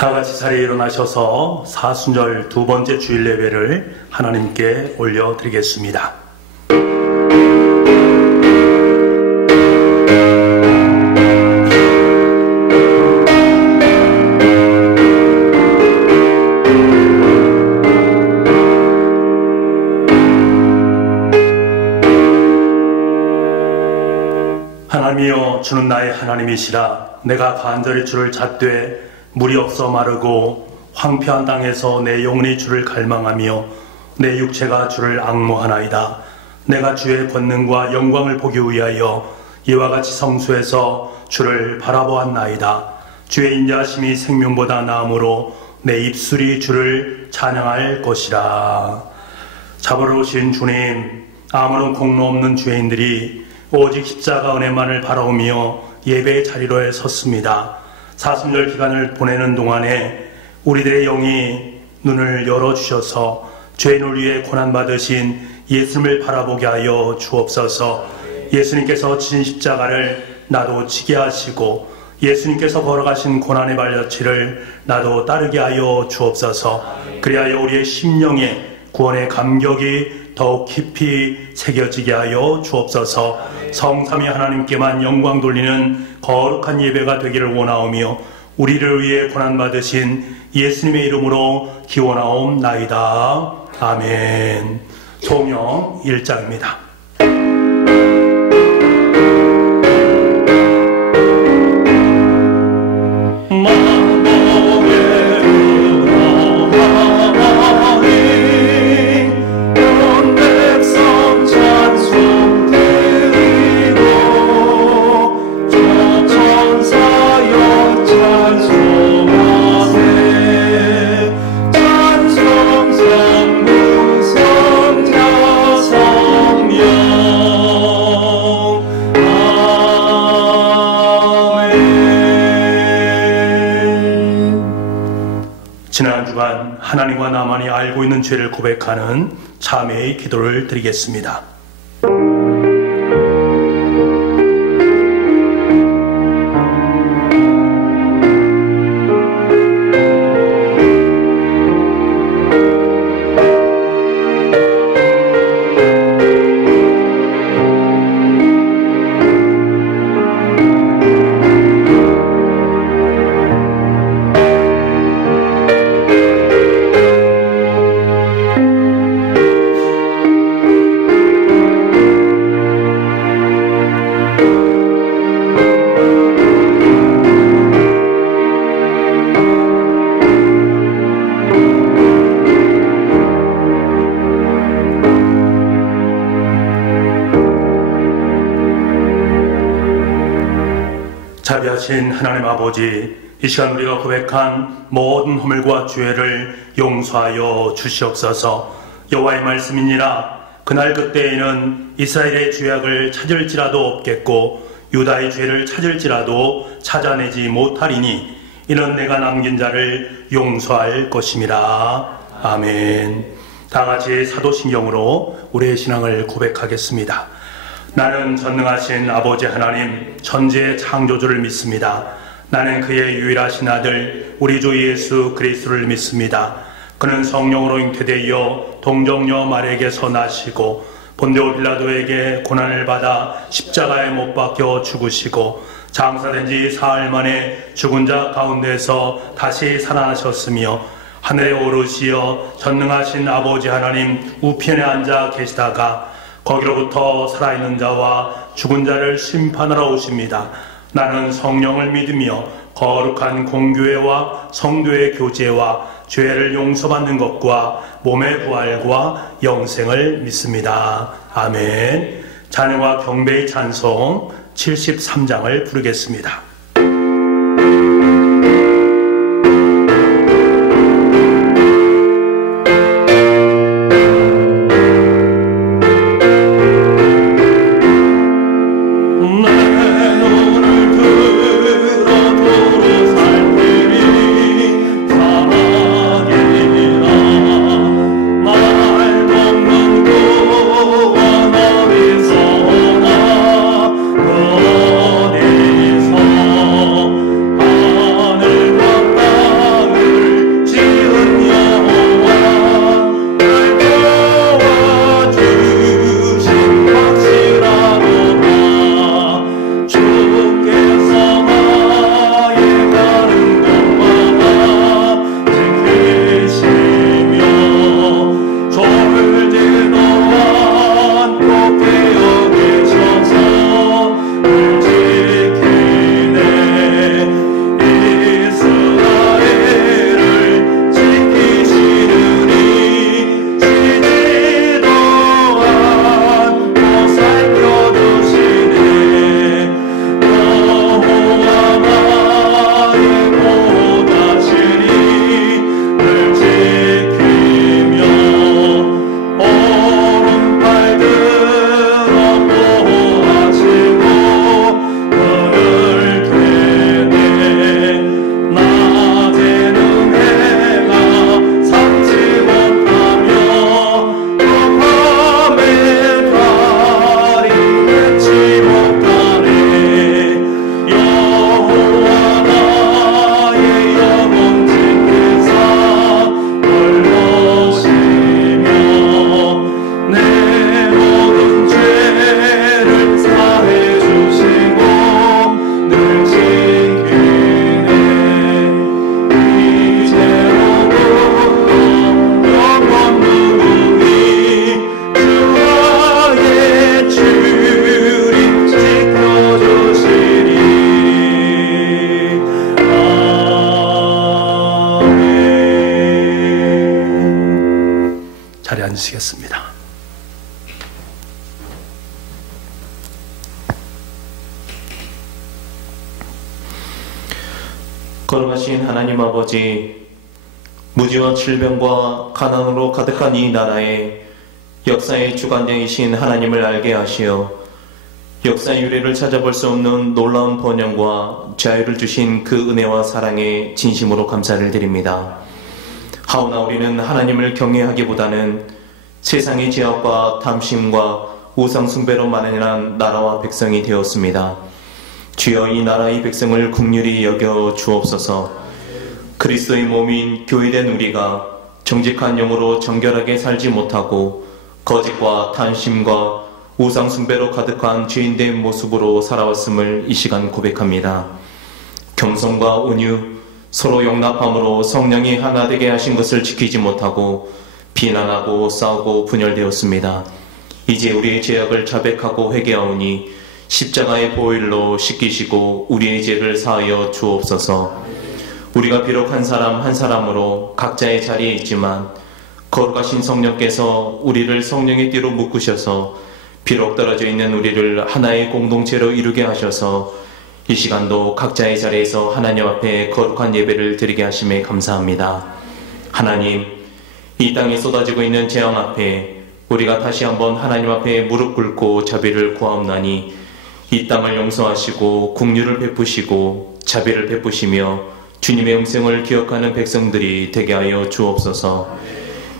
다 같이 자리에 일어나셔서 사순절 두 번째 주일 예배를 하나님께 올려드리겠습니다. 하나님이여, 주는 나의 하나님이시라. 내가 간절히 주를 찾되 물이 없어 마르고 황폐한 땅에서 내 영혼이 주를 갈망하며 내 육체가 주를 앙모하나이다. 내가 주의 권능과 영광을 보기 위하여 이와 같이 성수에서 주를 바라보았나이다. 주의 인자하심이 생명보다 나음으로 내 입술이 주를 찬양할 것이라. 잡으러 오신 주님, 아무런 공로 없는 죄인들이 오직 십자가 은혜만을 바라오며 예배의 자리로에 섰습니다. 사순절 기간을 보내는 동안에 우리들의 영이 눈을 열어주셔서 죄인을 위해 고난받으신 예수님을 바라보게 하여 주옵소서. 예수님께서 지신 십자가를 나도 지게 하시고 예수님께서 걸어가신 고난의 발자취를 나도 따르게 하여 주옵소서. 그리하여 우리의 심령에 구원의 감격이 더욱 깊이 새겨지게 하여 주옵소서. 성삼위 하나님께만 영광 돌리는 거룩한 예배가 되기를 원하오며 우리를 위해 고난받으신 예수님의 이름으로 기원하옵나이다. 아멘. 성령 1장입니다. 지난 주간 하나님과 나만이 알고 있는 죄를 고백하는 참회의 기도를 드리겠습니다. 자비하신 하나님 아버지, 이 시간 우리가 고백한 모든 허물과 죄를 용서하여 주시옵소서. 여호와의 말씀이니라. 그날 그때에는 이스라엘의 죄악을 찾을지라도 없겠고 유다의 죄를 찾을지라도 찾아내지 못하리니 이는 내가 남긴 자를 용서할 것임이라. 아멘. 다같이 사도신경으로 우리의 신앙을 고백하겠습니다. 나는 전능하신 아버지 하나님 천지의 창조주를 믿습니다. 나는 그의 유일하신 아들 우리 주 예수 그리스도를 믿습니다. 그는 성령으로 잉태되어 동정녀 마리아에게서 나시고 본디오 빌라도에게 고난을 받아 십자가에 못 박혀 죽으시고 장사된 지 사흘 만에 죽은 자 가운데서 다시 살아나셨으며 하늘에 오르시어 전능하신 아버지 하나님 우편에 앉아 계시다가 거기로부터 살아있는 자와 죽은 자를 심판하러 오십니다. 나는 성령을 믿으며 거룩한 공교회와 성도의 교제와 죄를 용서받는 것과 몸의 부활과 영생을 믿습니다. 아멘. 찬양과 경배의 찬송 73장을 부르겠습니다. Oh 나누시겠습니다. 거룩하신 하나님 아버지, 무지와 질병과 가난으로 가득한 이 나라에 역사의 주관자이신 하나님을 알게 하시어 역사의 유래를 찾아볼 수 없는 놀라운 번영과 자유를 주신 그 은혜와 사랑에 진심으로 감사를 드립니다. 하오나 우리는 하나님을 경외하기보다는 세상의 제약과 탐심과 우상숭배로 만연한 나라와 백성이 되었습니다. 주여, 이 나라의 백성을 긍휼히 여겨 주옵소서. 그리스도의 몸인 교회된 우리가 정직한 영으로 정결하게 살지 못하고 거짓과 탐심과 우상숭배로 가득한 죄인된 모습으로 살아왔음을 이 시간 고백합니다. 겸손과 온유, 서로 용납함으로 성령이 하나 되게 하신 것을 지키지 못하고 비난하고 싸우고 분열되었습니다. 이제 우리의 죄악을 자백하고 회개하오니 십자가의 보혈로 씻기시고 우리의 죄를 사하여 주옵소서. 우리가 비록 한 사람 한 사람으로 각자의 자리에 있지만 거룩하신 성령께서 우리를 성령의 띠로 묶으셔서 비록 떨어져 있는 우리를 하나의 공동체로 이루게 하셔서 이 시간도 각자의 자리에서 하나님 앞에 거룩한 예배를 드리게 하심에 감사합니다. 하나님, 이 땅에 쏟아지고 있는 재앙 앞에 우리가 다시 한번 하나님 앞에 무릎 꿇고 자비를 구하옵나니 이 땅을 용서하시고 긍휼을 베푸시고 자비를 베푸시며 주님의 음성을 기억하는 백성들이 되게 하여 주옵소서.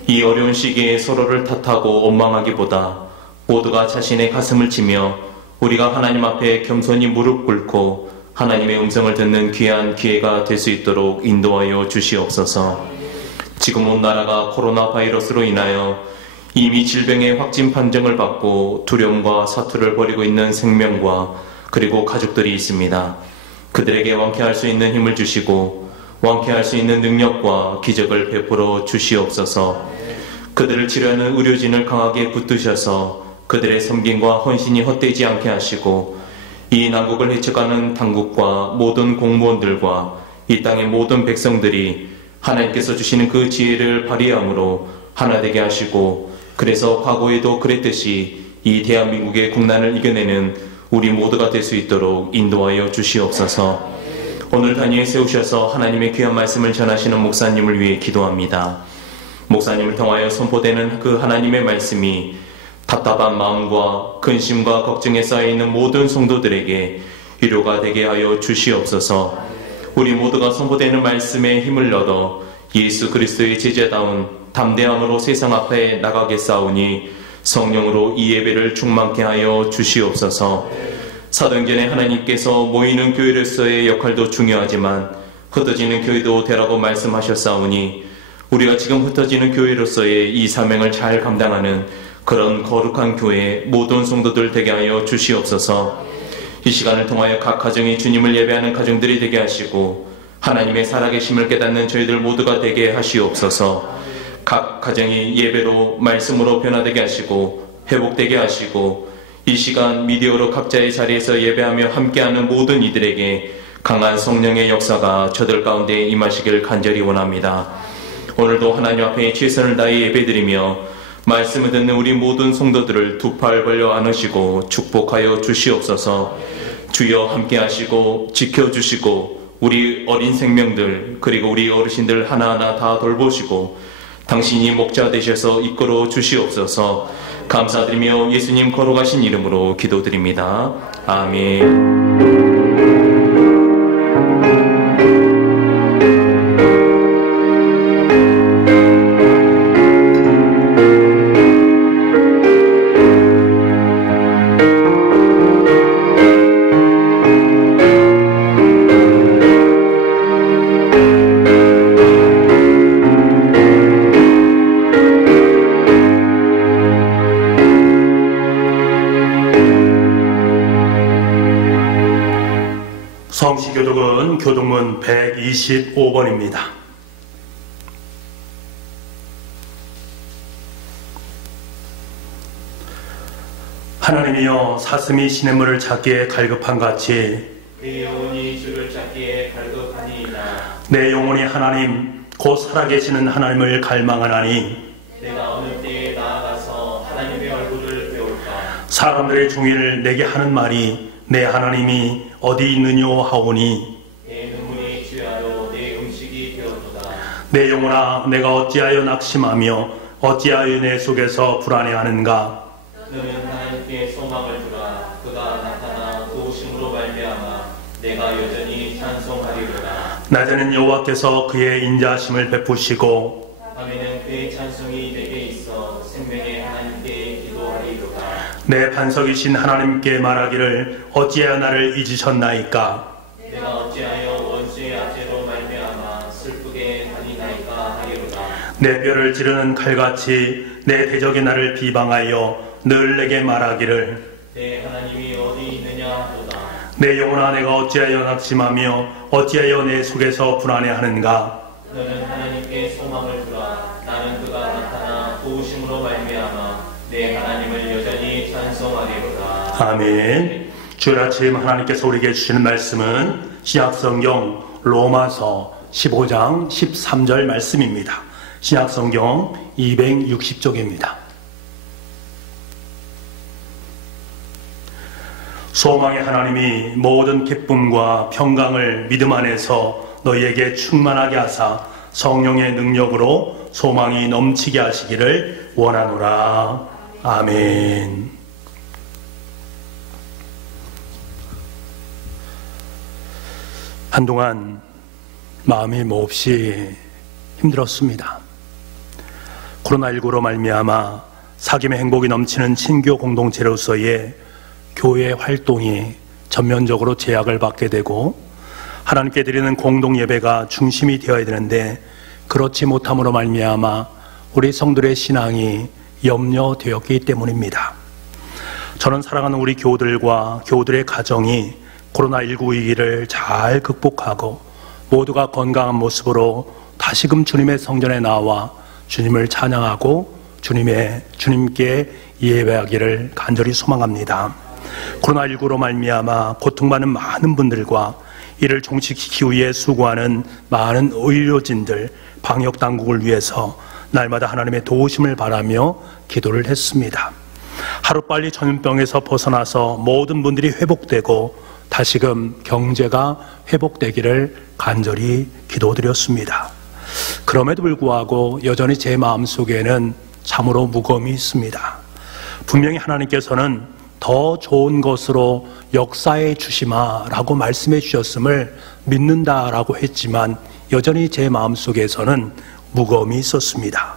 이 어려운 시기에 서로를 탓하고 원망하기보다 모두가 자신의 가슴을 치며 우리가 하나님 앞에 겸손히 무릎 꿇고 하나님의 음성을 듣는 귀한 기회가 될 수 있도록 인도하여 주시옵소서. 지금 온 나라가 코로나 바이러스로 인하여 이미 질병의 확진 판정을 받고 두려움과 사투를 벌이고 있는 생명과 그리고 가족들이 있습니다. 그들에게 완쾌할 수 있는 힘을 주시고 완쾌할 수 있는 능력과 기적을 베풀어 주시옵소서. 그들을 치료하는 의료진을 강하게 붙드셔서 그들의 섬김과 헌신이 헛되지 않게 하시고 이 난국을 헤쳐가는 당국과 모든 공무원들과 이 땅의 모든 백성들이 하나님께서 주시는 그 지혜를 발휘함으로 하나 되게 하시고 그래서 과거에도 그랬듯이 이 대한민국의 국난을 이겨내는 우리 모두가 될 수 있도록 인도하여 주시옵소서. 오늘 단위에 세우셔서 하나님의 귀한 말씀을 전하시는 목사님을 위해 기도합니다. 목사님을 통하여 선포되는 그 하나님의 말씀이 답답한 마음과 근심과 걱정에 쌓여있는 모든 성도들에게 위로가 되게 하여 주시옵소서. 우리 모두가 선포되는 말씀에 힘을 얻어 예수 그리스도의 제자다운 담대함으로 세상 앞에 나가겠사오니 성령으로 이 예배를 충만케 하여 주시옵소서. 사도행전에 하나님께서 모이는 교회로서의 역할도 중요하지만 흩어지는 교회도 되라고 말씀하셨사오니 우리가 지금 흩어지는 교회로서의 이 사명을 잘 감당하는 그런 거룩한 교회 모든 성도들 되게 하여 주시옵소서. 이 시간을 통하여 각 가정이 주님을 예배하는 가정들이 되게 하시고 하나님의 살아계심을 깨닫는 저희들 모두가 되게 하시옵소서. 각 가정이 예배로 말씀으로 변화되게 하시고 회복되게 하시고 이 시간 미디어로 각자의 자리에서 예배하며 함께하는 모든 이들에게 강한 성령의 역사가 저들 가운데 임하시길 간절히 원합니다. 오늘도 하나님 앞에 최선을 다해 예배드리며 말씀을 듣는 우리 모든 성도들을 두 팔 벌려 안으시고 축복하여 주시옵소서. 주여 함께 하시고 지켜주시고 우리 어린 생명들 그리고 우리 어르신들 하나하나 다 돌보시고 당신이 목자 되셔서 이끌어 주시옵소서. 감사드리며 예수님 거룩하신 이름으로 기도드립니다. 아멘. 성시교독은 교독문 125번입니다. 하나님이여 사슴이 시냇물을 찾기에 갈급한 같이 내 영혼이 주를 찾기에 갈급하니이다. 내 영혼이 하나님 곧 살아계시는 하나님을 갈망하나니 내가 어느 때에 나 하나님의 얼굴을 배울까? 사람들의 종일 내게 하는 말이 내 하나님이 어디 있느뇨 하오니 내 눈물이 주야로 내 음식이 되었도다. 내 영혼아 내가 어찌하여 낙심하며 어찌하여 내 속에서 불안해하는가. 너는 하나님께 소망을 두라. 그가 나타나 도우심으로 말미암아 내가 여전히 찬송하리로다. 낮에는 여호와께서 그의 인자하심을 베푸시고 밤에는 그의 찬송이 내게 있어 생명의 하나님께 기도하리로다. 내 반석이신 하나님께 말하기를 어찌하여 나를 잊으셨나이까. 내가 어찌하여 원수의 압제로 말미암아 슬프게 다니나이까 하리로다. 내 뼈를 찌르는 칼같이 내 대적이 나를 비방하여 늘 내게 말하기를 내 하나님이 어디 있느냐 하도다. 내 영혼아 내가 어찌하여 낙심하며 어찌하여 내 속에서 불안해하는가. 너는 하나님께 소망을 두라. 나는 그가 나타나 도우심으로 말미암아 내 하나님을 여전히 찬송하리로다. 아멘. 주일 아침 하나님께서 우리에게 주시는 말씀은 신약성경 로마서 15장 13절 말씀입니다. 신약성경 260쪽입니다. 소망의 하나님이 모든 기쁨과 평강을 믿음 안에서 너희에게 충만하게 하사 성령의 능력으로 소망이 넘치게 하시기를 원하노라. 아멘. 한동안 마음이 몹시 힘들었습니다. 코로나19로 말미암아 사귐의 행복이 넘치는 친교 공동체로서의 교회 활동이 전면적으로 제약을 받게 되고 하나님께 드리는 공동 예배가 중심이 되어야 되는데 그렇지 못함으로 말미암아 우리 성도들의 신앙이 염려되었기 때문입니다. 저는 사랑하는 우리 교우들과 교우들의 가정이 코로나19 위기를 잘 극복하고 모두가 건강한 모습으로 다시금 주님의 성전에 나와 주님을 찬양하고 주님께 예배하기를 간절히 소망합니다. 코로나19로 말미암아 고통받는 많은 분들과 이를 종식시키기 위해 수고하는 많은 의료진들, 방역당국을 위해서 날마다 하나님의 도우심을 바라며 기도를 했습니다. 하루빨리 전염병에서 벗어나서 모든 분들이 회복되고 다시금 경제가 회복되기를 간절히 기도드렸습니다. 그럼에도 불구하고 여전히 제 마음속에는 참으로 무거움이 있습니다. 분명히 하나님께서는 더 좋은 것으로 역사해 주시마라고 말씀해 주셨음을 믿는다라고 했지만 여전히 제 마음속에서는 무거움이 있었습니다.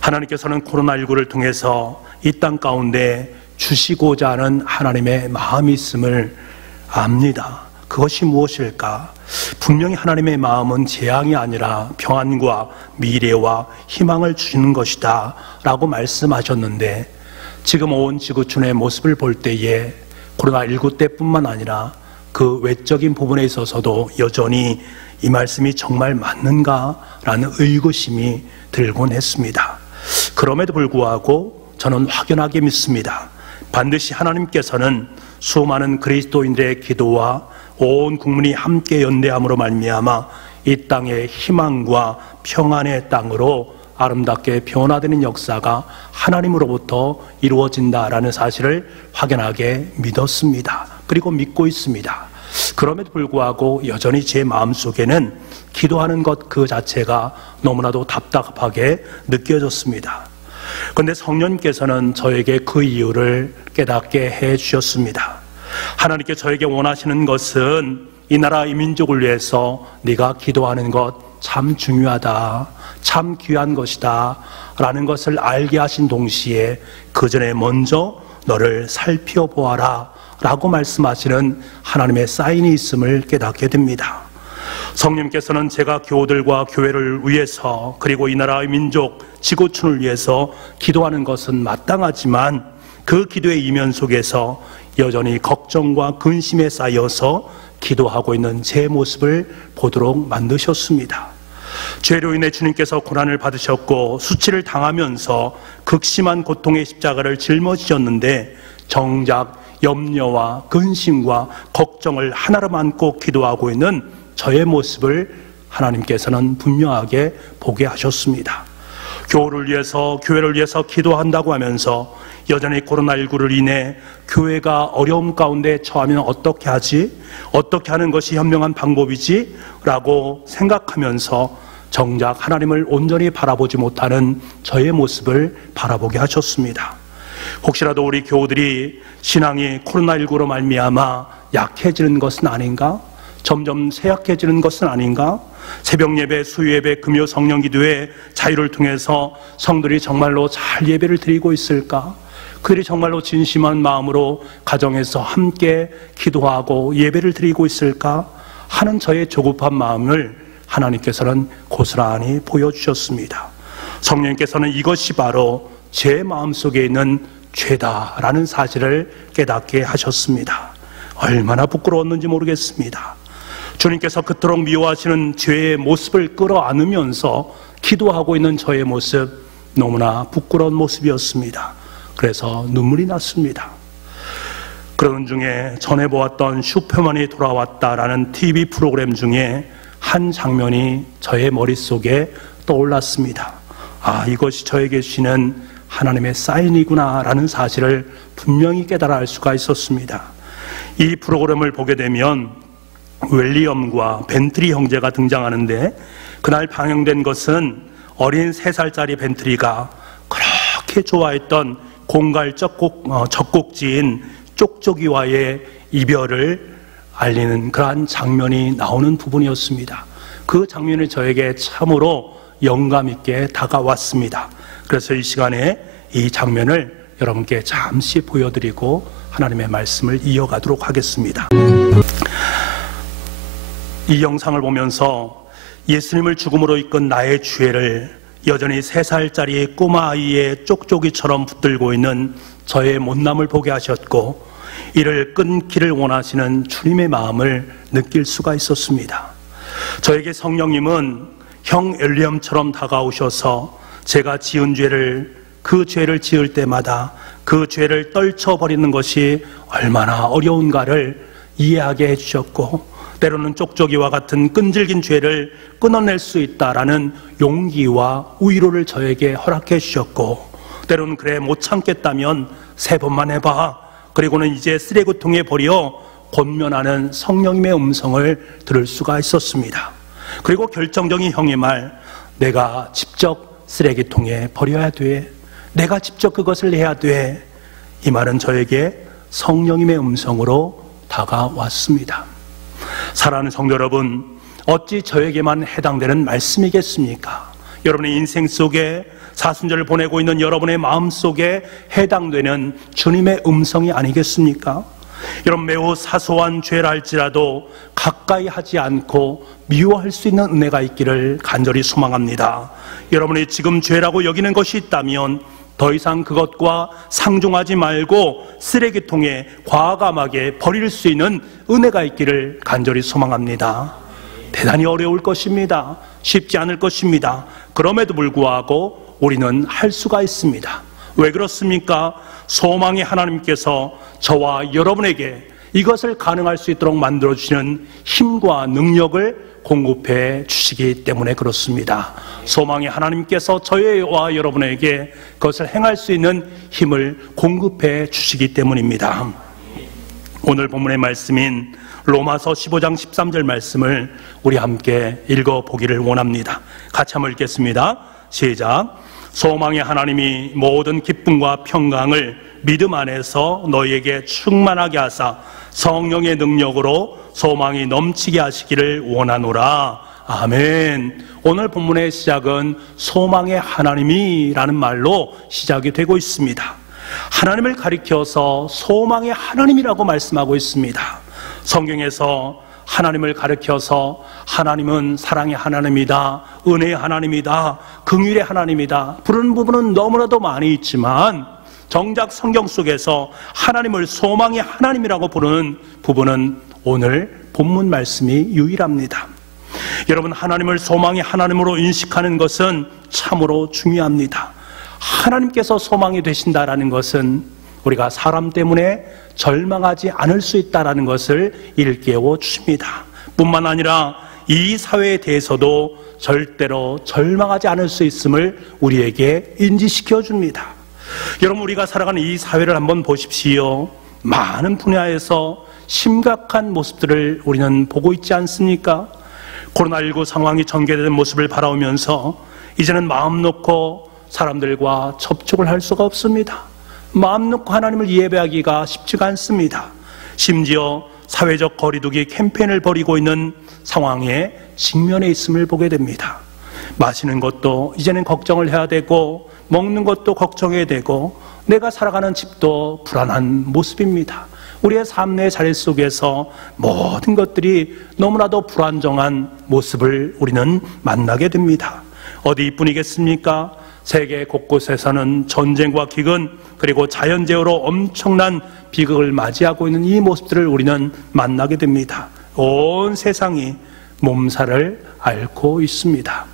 하나님께서는 코로나19를 통해서 이 땅 가운데 주시고자 하는 하나님의 마음이 있음을 압니다. 그것이 무엇일까? 분명히 하나님의 마음은 재앙이 아니라 평안과 미래와 희망을 주시는 것이다 라고 말씀하셨는데 지금 온 지구촌의 모습을 볼 때에 코로나19 때뿐만 아니라 그 외적인 부분에 있어서도 여전히 이 말씀이 정말 맞는가라는 의구심이 들곤 했습니다. 그럼에도 불구하고 저는 확연하게 믿습니다. 반드시 하나님께서는 수많은 그리스도인들의 기도와 온 국민이 함께 연대함으로 말미암아 이 땅의 희망과 평안의 땅으로 아름답게 변화되는 역사가 하나님으로부터 이루어진다라는 사실을 확연하게 믿었습니다. 그리고 믿고 있습니다. 그럼에도 불구하고 여전히 제 마음속에는 기도하는 것 그 자체가 너무나도 답답하게 느껴졌습니다. 그런데 성령님께서는 저에게 그 이유를 깨닫게 해 주셨습니다. 하나님께 저에게 원하시는 것은 이 나라 이 민족을 위해서 네가 기도하는 것 참 중요하다, 참 귀한 것이다 라는 것을 알게 하신 동시에 그 전에 먼저 너를 살펴보아라 라고 말씀하시는 하나님의 사인이 있음을 깨닫게 됩니다. 성령님께서는 제가 교우들과 교회를 위해서 그리고 이 나라의 민족 지구촌을 위해서 기도하는 것은 마땅하지만 그 기도의 이면 속에서 여전히 걱정과 근심에 쌓여서 기도하고 있는 제 모습을 보도록 만드셨습니다. 죄로 인해 주님께서 고난을 받으셨고 수치를 당하면서 극심한 고통의 십자가를 짊어지셨는데 정작 염려와 근심과 걱정을 하나로 안고 기도하고 있는 저의 모습을 하나님께서는 분명하게 보게 하셨습니다. 교회를 위해서 기도한다고 하면서 여전히 코로나19를 인해 교회가 어려움 가운데 처하면 어떻게 하지? 어떻게 하는 것이 현명한 방법이지? 라고 생각하면서 정작 하나님을 온전히 바라보지 못하는 저의 모습을 바라보게 하셨습니다. 혹시라도 우리 교우들이 신앙이 코로나19로 말미암아 약해지는 것은 아닌가? 점점 쇠약해지는 것은 아닌가? 새벽 예배, 수요 예배, 금요 성령 기도의 자유를 통해서 성들이 정말로 잘 예배를 드리고 있을까? 그들이 정말로 진심한 마음으로 가정에서 함께 기도하고 예배를 드리고 있을까? 하는 저의 조급한 마음을 하나님께서는 고스란히 보여주셨습니다. 성령님께서는 이것이 바로 제 마음속에 있는 죄다라는 사실을 깨닫게 하셨습니다. 얼마나 부끄러웠는지 모르겠습니다. 주님께서 그토록 미워하시는 죄의 모습을 끌어안으면서 기도하고 있는 저의 모습, 너무나 부끄러운 모습이었습니다. 그래서 눈물이 났습니다. 그러는 중에 전에 보았던 슈퍼맨이 돌아왔다라는 TV 프로그램 중에 한 장면이 저의 머릿속에 떠올랐습니다. 아, 이것이 저에게 주시는 하나님의 사인이구나 라는 사실을 분명히 깨달아 알 수가 있었습니다. 이 프로그램을 보게 되면 윌리엄과 벤트리 형제가 등장하는데, 그날 방영된 것은 어린 3살짜리 벤트리가 그렇게 좋아했던 공갈 젖꼭지인 쪽쪽이와의 이별을 알리는 그러한 장면이 나오는 부분이었습니다. 그 장면이 저에게 참으로 영감 있게 다가왔습니다. 그래서 이 시간에 이 장면을 여러분께 잠시 보여드리고 하나님의 말씀을 이어가도록 하겠습니다. 이 영상을 보면서 예수님을 죽음으로 이끈 나의 죄를 여전히 3살짜리 꼬마아이의 쪽쪽이처럼 붙들고 있는 저의 못남을 보게 하셨고, 이를 끊기를 원하시는 주님의 마음을 느낄 수가 있었습니다. 저에게 성령님은 형 엘리엄처럼 다가오셔서 제가 지은 죄를, 그 죄를 지을 때마다 그 죄를 떨쳐버리는 것이 얼마나 어려운가를 이해하게 해주셨고, 때로는 쪽쪽이와 같은 끈질긴 죄를 끊어낼 수 있다라는 용기와 위로를 저에게 허락해 주셨고, 때로는 그래 못 참겠다면 3번만 해봐, 그리고는 이제 쓰레기통에 버려, 권면하는 성령님의 음성을 들을 수가 있었습니다. 그리고 결정적인 형의 말, 내가 직접 쓰레기통에 버려야 돼, 내가 직접 그것을 해야 돼, 이 말은 저에게 성령님의 음성으로 다가왔습니다. 사랑하는 성도 여러분, 어찌 저에게만 해당되는 말씀이겠습니까? 여러분의 인생 속에, 사순절을 보내고 있는 여러분의 마음 속에 해당되는 주님의 음성이 아니겠습니까? 여러분, 매우 사소한 죄라 할지라도 가까이 하지 않고 미워할 수 있는 은혜가 있기를 간절히 소망합니다. 여러분이 지금 죄라고 여기는 것이 있다면 더 이상 그것과 상종하지 말고 쓰레기통에 과감하게 버릴 수 있는 은혜가 있기를 간절히 소망합니다. 대단히 어려울 것입니다. 쉽지 않을 것입니다. 그럼에도 불구하고 우리는 할 수가 있습니다. 왜 그렇습니까? 소망의 하나님께서 저와 여러분에게 이것을 가능할 수 있도록 만들어주시는 힘과 능력을 공급해 주시기 때문에 그렇습니다. 소망의 하나님께서 저와 여러분에게 그것을 행할 수 있는 힘을 공급해 주시기 때문입니다. 오늘 본문의 말씀인 로마서 15장 13절 말씀을 우리 함께 읽어보기를 원합니다. 같이 한번 읽겠습니다. 시작. 소망의 하나님이 모든 기쁨과 평강을 믿음 안에서 너희에게 충만하게 하사 성령의 능력으로 소망이 넘치게 하시기를 원하노라. 아멘. 오늘 본문의 시작은 소망의 하나님이라는 말로 시작이 되고 있습니다. 하나님을 가리켜서 소망의 하나님이라고 말씀하고 있습니다. 성경에서 하나님을 가리켜서 하나님은 사랑의 하나님이다, 은혜의 하나님이다, 긍휼의 하나님이다 부르는 부분은 너무나도 많이 있지만, 정작 성경 속에서 하나님을 소망의 하나님이라고 부르는 부분은 오늘 본문 말씀이 유일합니다. 여러분, 하나님을 소망의 하나님으로 인식하는 것은 참으로 중요합니다. 하나님께서 소망이 되신다라는 것은 우리가 사람 때문에 절망하지 않을 수 있다는 것을 일깨워 주십니다. 뿐만 아니라 이 사회에 대해서도 절대로 절망하지 않을 수 있음을 우리에게 인지시켜 줍니다. 여러분, 우리가 살아가는 이 사회를 한번 보십시오. 많은 분야에서 심각한 모습들을 우리는 보고 있지 않습니까? 코로나19 상황이 전개되는 모습을 바라보면서 이제는 마음 놓고 사람들과 접촉을 할 수가 없습니다. 마음 놓고 하나님을 예배하기가 쉽지가 않습니다. 심지어 사회적 거리두기 캠페인을 벌이고 있는 상황에 직면해 있음을 보게 됩니다. 마시는 것도 이제는 걱정을 해야 되고, 먹는 것도 걱정해야 되고, 내가 살아가는 집도 불안한 모습입니다. 우리의 삶의 자리 속에서 모든 것들이 너무나도 불안정한 모습을 우리는 만나게 됩니다. 어디뿐이겠습니까? 세계 곳곳에서는 전쟁과 기근, 그리고 자연재해로 엄청난 비극을 맞이하고 있는 이 모습들을 우리는 만나게 됩니다. 온 세상이 몸살을 앓고 있습니다.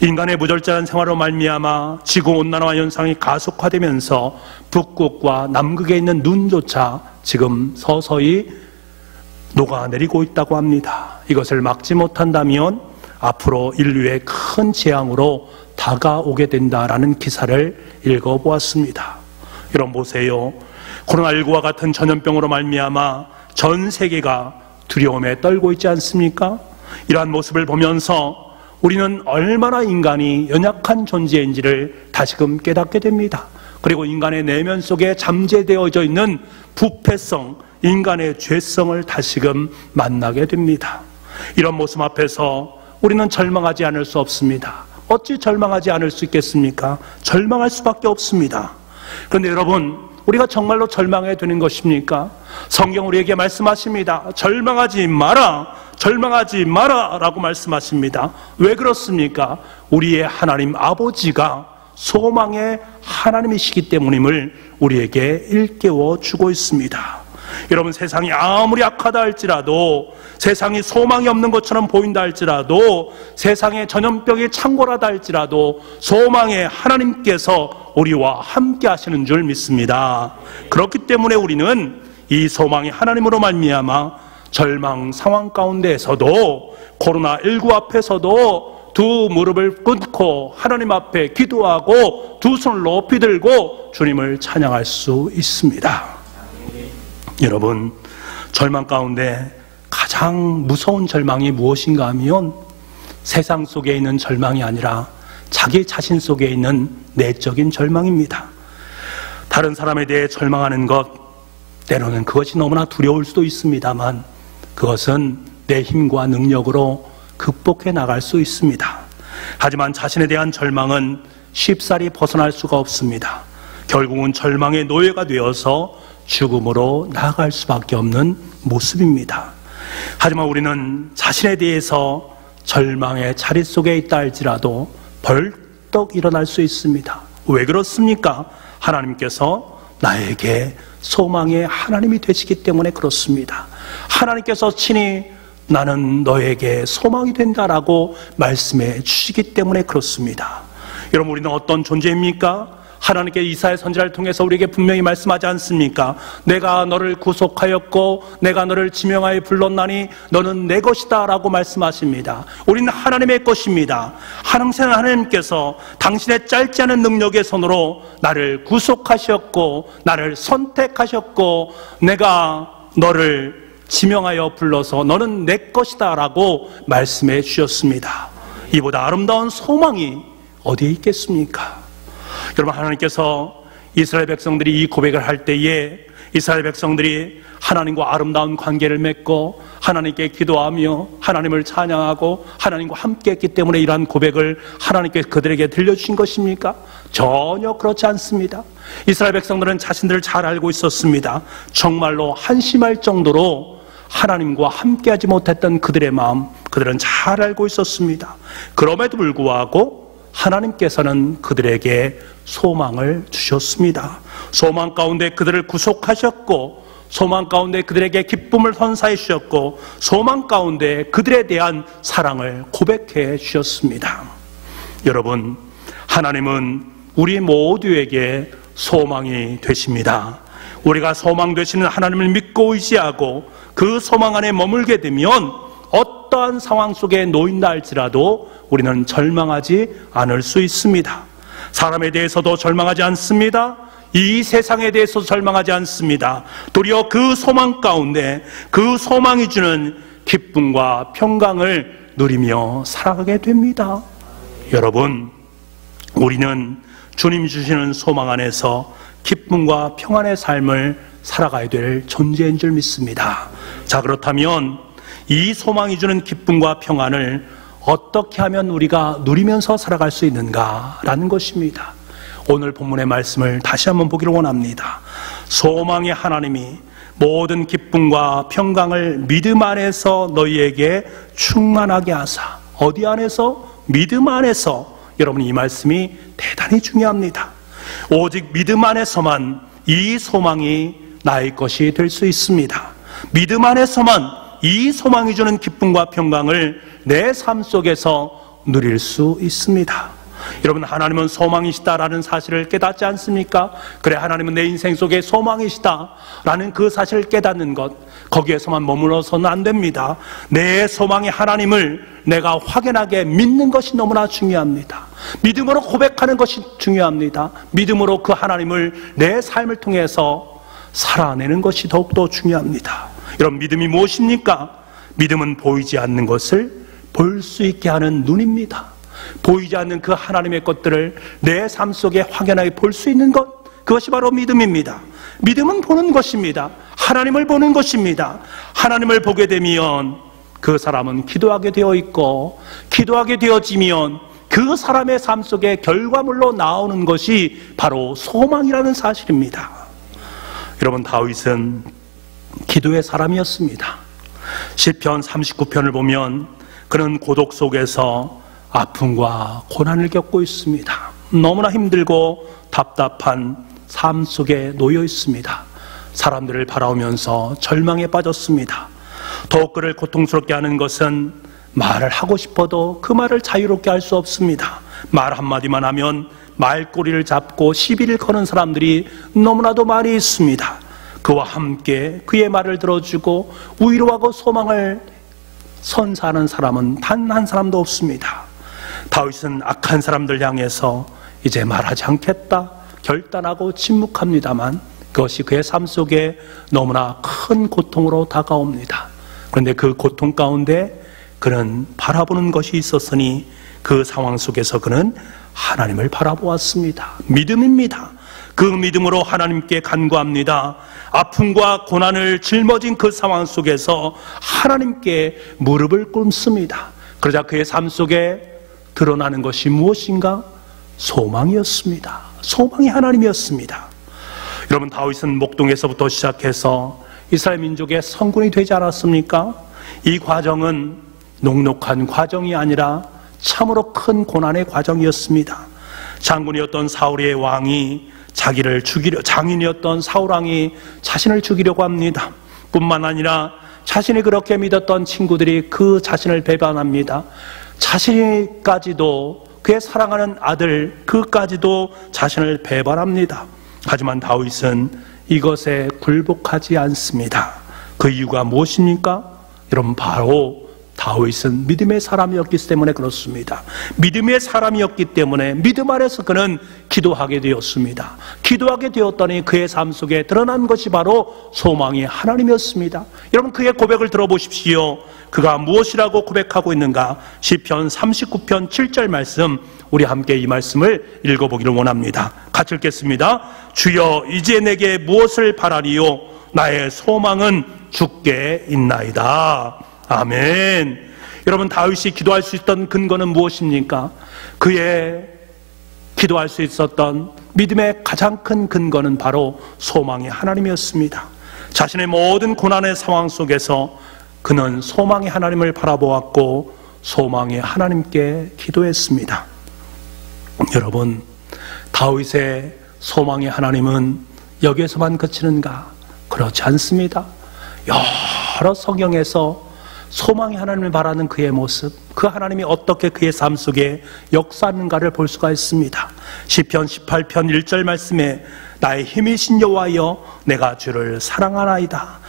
인간의 무절제한 생활로 말미암아 지구온난화 현상이 가속화되면서 북극과 남극에 있는 눈조차 지금 서서히 녹아내리고 있다고 합니다. 이것을 막지 못한다면 앞으로 인류의 큰 재앙으로 다가오게 된다라는 기사를 읽어보았습니다. 여러분 보세요. 코로나19와 같은 전염병으로 말미암아 전 세계가 두려움에 떨고 있지 않습니까? 이러한 모습을 보면서 우리는 얼마나 인간이 연약한 존재인지를 다시금 깨닫게 됩니다. 그리고 인간의 내면 속에 잠재되어져 있는 부패성, 인간의 죄성을 다시금 만나게 됩니다. 이런 모습 앞에서 우리는 절망하지 않을 수 없습니다. 어찌 절망하지 않을 수 있겠습니까? 절망할 수밖에 없습니다. 그런데 여러분, 우리가 정말로 절망해야 되는 것입니까? 성경 우리에게 말씀하십니다. 절망하지 마라, 절망하지 마라 라고 말씀하십니다. 왜 그렇습니까? 우리의 하나님 아버지가 소망의 하나님이시기 때문임을 우리에게 일깨워 주고 있습니다. 여러분, 세상이 아무리 악하다 할지라도, 세상이 소망이 없는 것처럼 보인다 할지라도, 세상에 전염병이 창궐하다 할지라도 소망의 하나님께서 우리와 함께 하시는 줄 믿습니다. 그렇기 때문에 우리는 이 소망의 하나님으로 말미암아 절망 상황 가운데에서도, 코로나19 앞에서도 두 무릎을 꿇고 하나님 앞에 기도하고 두 손을 높이 들고 주님을 찬양할 수 있습니다. 여러분, 절망 가운데 가장 무서운 절망이 무엇인가 하면 세상 속에 있는 절망이 아니라 자기 자신 속에 있는 내적인 절망입니다. 다른 사람에 대해 절망하는 것, 때로는 그것이 너무나 두려울 수도 있습니다만 그것은 내 힘과 능력으로 극복해 나갈 수 있습니다. 하지만 자신에 대한 절망은 쉽사리 벗어날 수가 없습니다. 결국은 절망의 노예가 되어서 죽음으로 나아갈 수밖에 없는 모습입니다. 하지만 우리는 자신에 대해서 절망의 자리 속에 있다 할지라도 벌떡 일어날 수 있습니다. 왜 그렇습니까? 하나님께서 나에게 소망의 하나님이 되시기 때문에 그렇습니다. 하나님께서 친히 나는 너에게 소망이 된다라고 말씀해 주시기 때문에 그렇습니다. 여러분, 우리는 어떤 존재입니까? 하나님께 이사야 선지자를 통해서 우리에게 분명히 말씀하지 않습니까? 내가 너를 구속하였고 내가 너를 지명하여 불렀나니 너는 내 것이다 라고 말씀하십니다. 우리는 하나님의 것입니다. 항상 하나님께서 당신의 짧지 않은 능력의 손으로 나를 구속하셨고 나를 선택하셨고 내가 너를 지명하여 불러서 너는 내 것이다 라고 말씀해 주셨습니다. 이보다 아름다운 소망이 어디에 있겠습니까? 여러분, 하나님께서 이스라엘 백성들이 이 고백을 할 때에 이스라엘 백성들이 하나님과 아름다운 관계를 맺고 하나님께 기도하며 하나님을 찬양하고 하나님과 함께 했기 때문에 이러한 고백을 하나님께 그들에게 들려주신 것입니까? 전혀 그렇지 않습니다. 이스라엘 백성들은 자신들을 잘 알고 있었습니다. 정말로 한심할 정도로 하나님과 함께하지 못했던 그들의 마음, 그들은 잘 알고 있었습니다. 그럼에도 불구하고 하나님께서는 그들에게 소망을 주셨습니다. 소망 가운데 그들을 구속하셨고 소망 가운데 그들에게 기쁨을 선사해 주셨고 소망 가운데 그들에 대한 사랑을 고백해 주셨습니다. 여러분, 하나님은 우리 모두에게 소망이 되십니다. 우리가 소망 되시는 하나님을 믿고 의지하고 그 소망 안에 머물게 되면 어떠한 상황 속에 놓인다 할지라도 우리는 절망하지 않을 수 있습니다. 사람에 대해서도 절망하지 않습니다. 이 세상에 대해서도 절망하지 않습니다. 도리어 그 소망 가운데 그 소망이 주는 기쁨과 평강을 누리며 살아가게 됩니다. 여러분, 우리는 주님 주시는 소망 안에서 기쁨과 평안의 삶을 살아가야 될 존재인 줄 믿습니다. 자, 그렇다면 이 소망이 주는 기쁨과 평안을 어떻게 하면 우리가 누리면서 살아갈 수 있는가라는 것입니다. 오늘 본문의 말씀을 다시 한번 보기를 원합니다. 소망의 하나님이 모든 기쁨과 평강을 믿음 안에서 너희에게 충만하게 하사. 어디 안에서? 믿음 안에서. 여러분, 이 말씀이 대단히 중요합니다. 오직 믿음 안에서만 이 소망이 나의 것이 될 수 있습니다. 믿음 안에서만 이 소망이 주는 기쁨과 평강을 내 삶 속에서 누릴 수 있습니다. 여러분, 하나님은 소망이시다라는 사실을 깨닫지 않습니까? 그래, 하나님은 내 인생 속에 소망이시다라는 그 사실을 깨닫는 것, 거기에서만 머물러서는 안 됩니다. 내 소망의 하나님을 내가 확연하게 믿는 것이 너무나 중요합니다. 믿음으로 고백하는 것이 중요합니다. 믿음으로 그 하나님을 내 삶을 통해서 살아내는 것이 더욱더 중요합니다. 여러분, 믿음이 무엇입니까? 믿음은 보이지 않는 것을 볼 수 있게 하는 눈입니다. 보이지 않는 그 하나님의 것들을 내 삶 속에 확연하게 볼 수 있는 것, 그것이 바로 믿음입니다. 믿음은 보는 것입니다. 하나님을 보는 것입니다. 하나님을 보게 되면 그 사람은 기도하게 되어 있고, 기도하게 되어지면 그 사람의 삶 속에 결과물로 나오는 것이 바로 소망이라는 사실입니다. 여러분, 다윗은 기도의 사람이었습니다. 시편 39편을 보면 그는 고독 속에서 아픔과 고난을 겪고 있습니다. 너무나 힘들고 답답한 삶 속에 놓여 있습니다. 사람들을 바라보면서 절망에 빠졌습니다. 더욱 그를 고통스럽게 하는 것은 말을 하고 싶어도 그 말을 자유롭게 할 수 없습니다. 말 한마디만 하면 말꼬리를 잡고 시비를 거는 사람들이 너무나도 많이 있습니다. 그와 함께 그의 말을 들어주고 위로하고 소망을 선사하는 사람은 단 한 사람도 없습니다. 다윗은 악한 사람들 향해서 이제 말하지 않겠다 결단하고 침묵합니다만 그것이 그의 삶 속에 너무나 큰 고통으로 다가옵니다. 그런데 그 고통 가운데 그는 바라보는 것이 있었으니 그 상황 속에서 그는 하나님을 바라보았습니다. 믿음입니다. 그 믿음으로 하나님께 간구합니다. 아픔과 고난을 짊어진 그 상황 속에서 하나님께 무릎을 꿇습니다. 그러자 그의 삶 속에 드러나는 것이 무엇인가? 소망이었습니다. 소망이 하나님이었습니다. 여러분, 다윗은 목동에서부터 시작해서 이스라엘 민족의 성군이 되지 않았습니까? 이 과정은 녹록한 과정이 아니라 참으로 큰 고난의 과정이었습니다. 장군이었던 사울의 왕이 자기를 죽이려, 장인이었던 사울 왕이 자신을 죽이려고 합니다. 뿐만 아니라 자신이 그렇게 믿었던 친구들이 그 자신을 배반합니다. 자신까지도, 그의 사랑하는 아들 그까지도 자신을 배반합니다. 하지만 다윗은 이것에 굴복하지 않습니다. 그 이유가 무엇입니까? 여러분, 바로 다윗은 믿음의 사람이었기 때문에 그렇습니다. 믿음의 사람이었기 때문에 믿음 아래서 그는 기도하게 되었습니다. 기도하게 되었더니 그의 삶 속에 드러난 것이 바로 소망이 하나님이었습니다. 여러분, 그의 고백을 들어보십시오. 그가 무엇이라고 고백하고 있는가? 시편 39편 7절 말씀, 우리 함께 이 말씀을 읽어보기를 원합니다. 같이 읽겠습니다. 주여, 이제 내게 무엇을 바라리요? 나의 소망은 주께 있나이다. 아멘. 여러분, 다윗이 기도할 수 있던 근거는 무엇입니까? 그의 기도할 수 있었던 믿음의 가장 큰 근거는 바로 소망의 하나님이었습니다. 자신의 모든 고난의 상황 속에서 그는 소망의 하나님을 바라보았고 소망의 하나님께 기도했습니다. 여러분, 다윗의 소망의 하나님은 여기에서만 그치는가? 그렇지 않습니다. 여러 성경에서 소망의 하나님을 바라는 그의 모습, 그 하나님이 어떻게 그의 삶 속에 역사하는가를 볼 수가 있습니다. 시편 18편 1절 말씀에 나의 힘이신 여호와여, 내가 주를 사랑하나이다.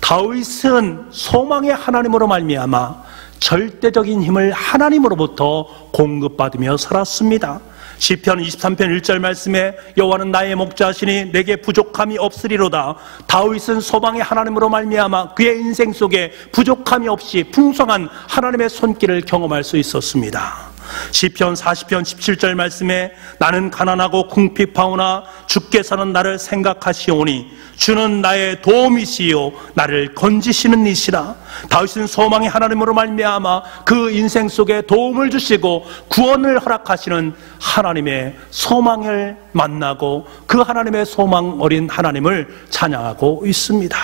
다윗은 소망의 하나님으로 말미암아 절대적인 힘을 하나님으로부터 공급받으며 살았습니다. 시편 23편 1절 말씀에 여호와는 나의 목자시니 내게 부족함이 없으리로다. 다윗은 소망의 하나님으로 말미암아 그의 인생 속에 부족함이 없이 풍성한 하나님의 손길을 경험할 수 있었습니다. 시편 40편 17절 말씀에 나는 가난하고 궁핍하오나 주께서는 나를 생각하시오니 주는 나의 도움이시요 나를 건지시는 이시라. 다윗은 소망의 하나님으로 말미암아 그 인생 속에 도움을 주시고 구원을 허락하시는 하나님의 소망을 만나고 그 하나님의 소망 어린 하나님을 찬양하고 있습니다.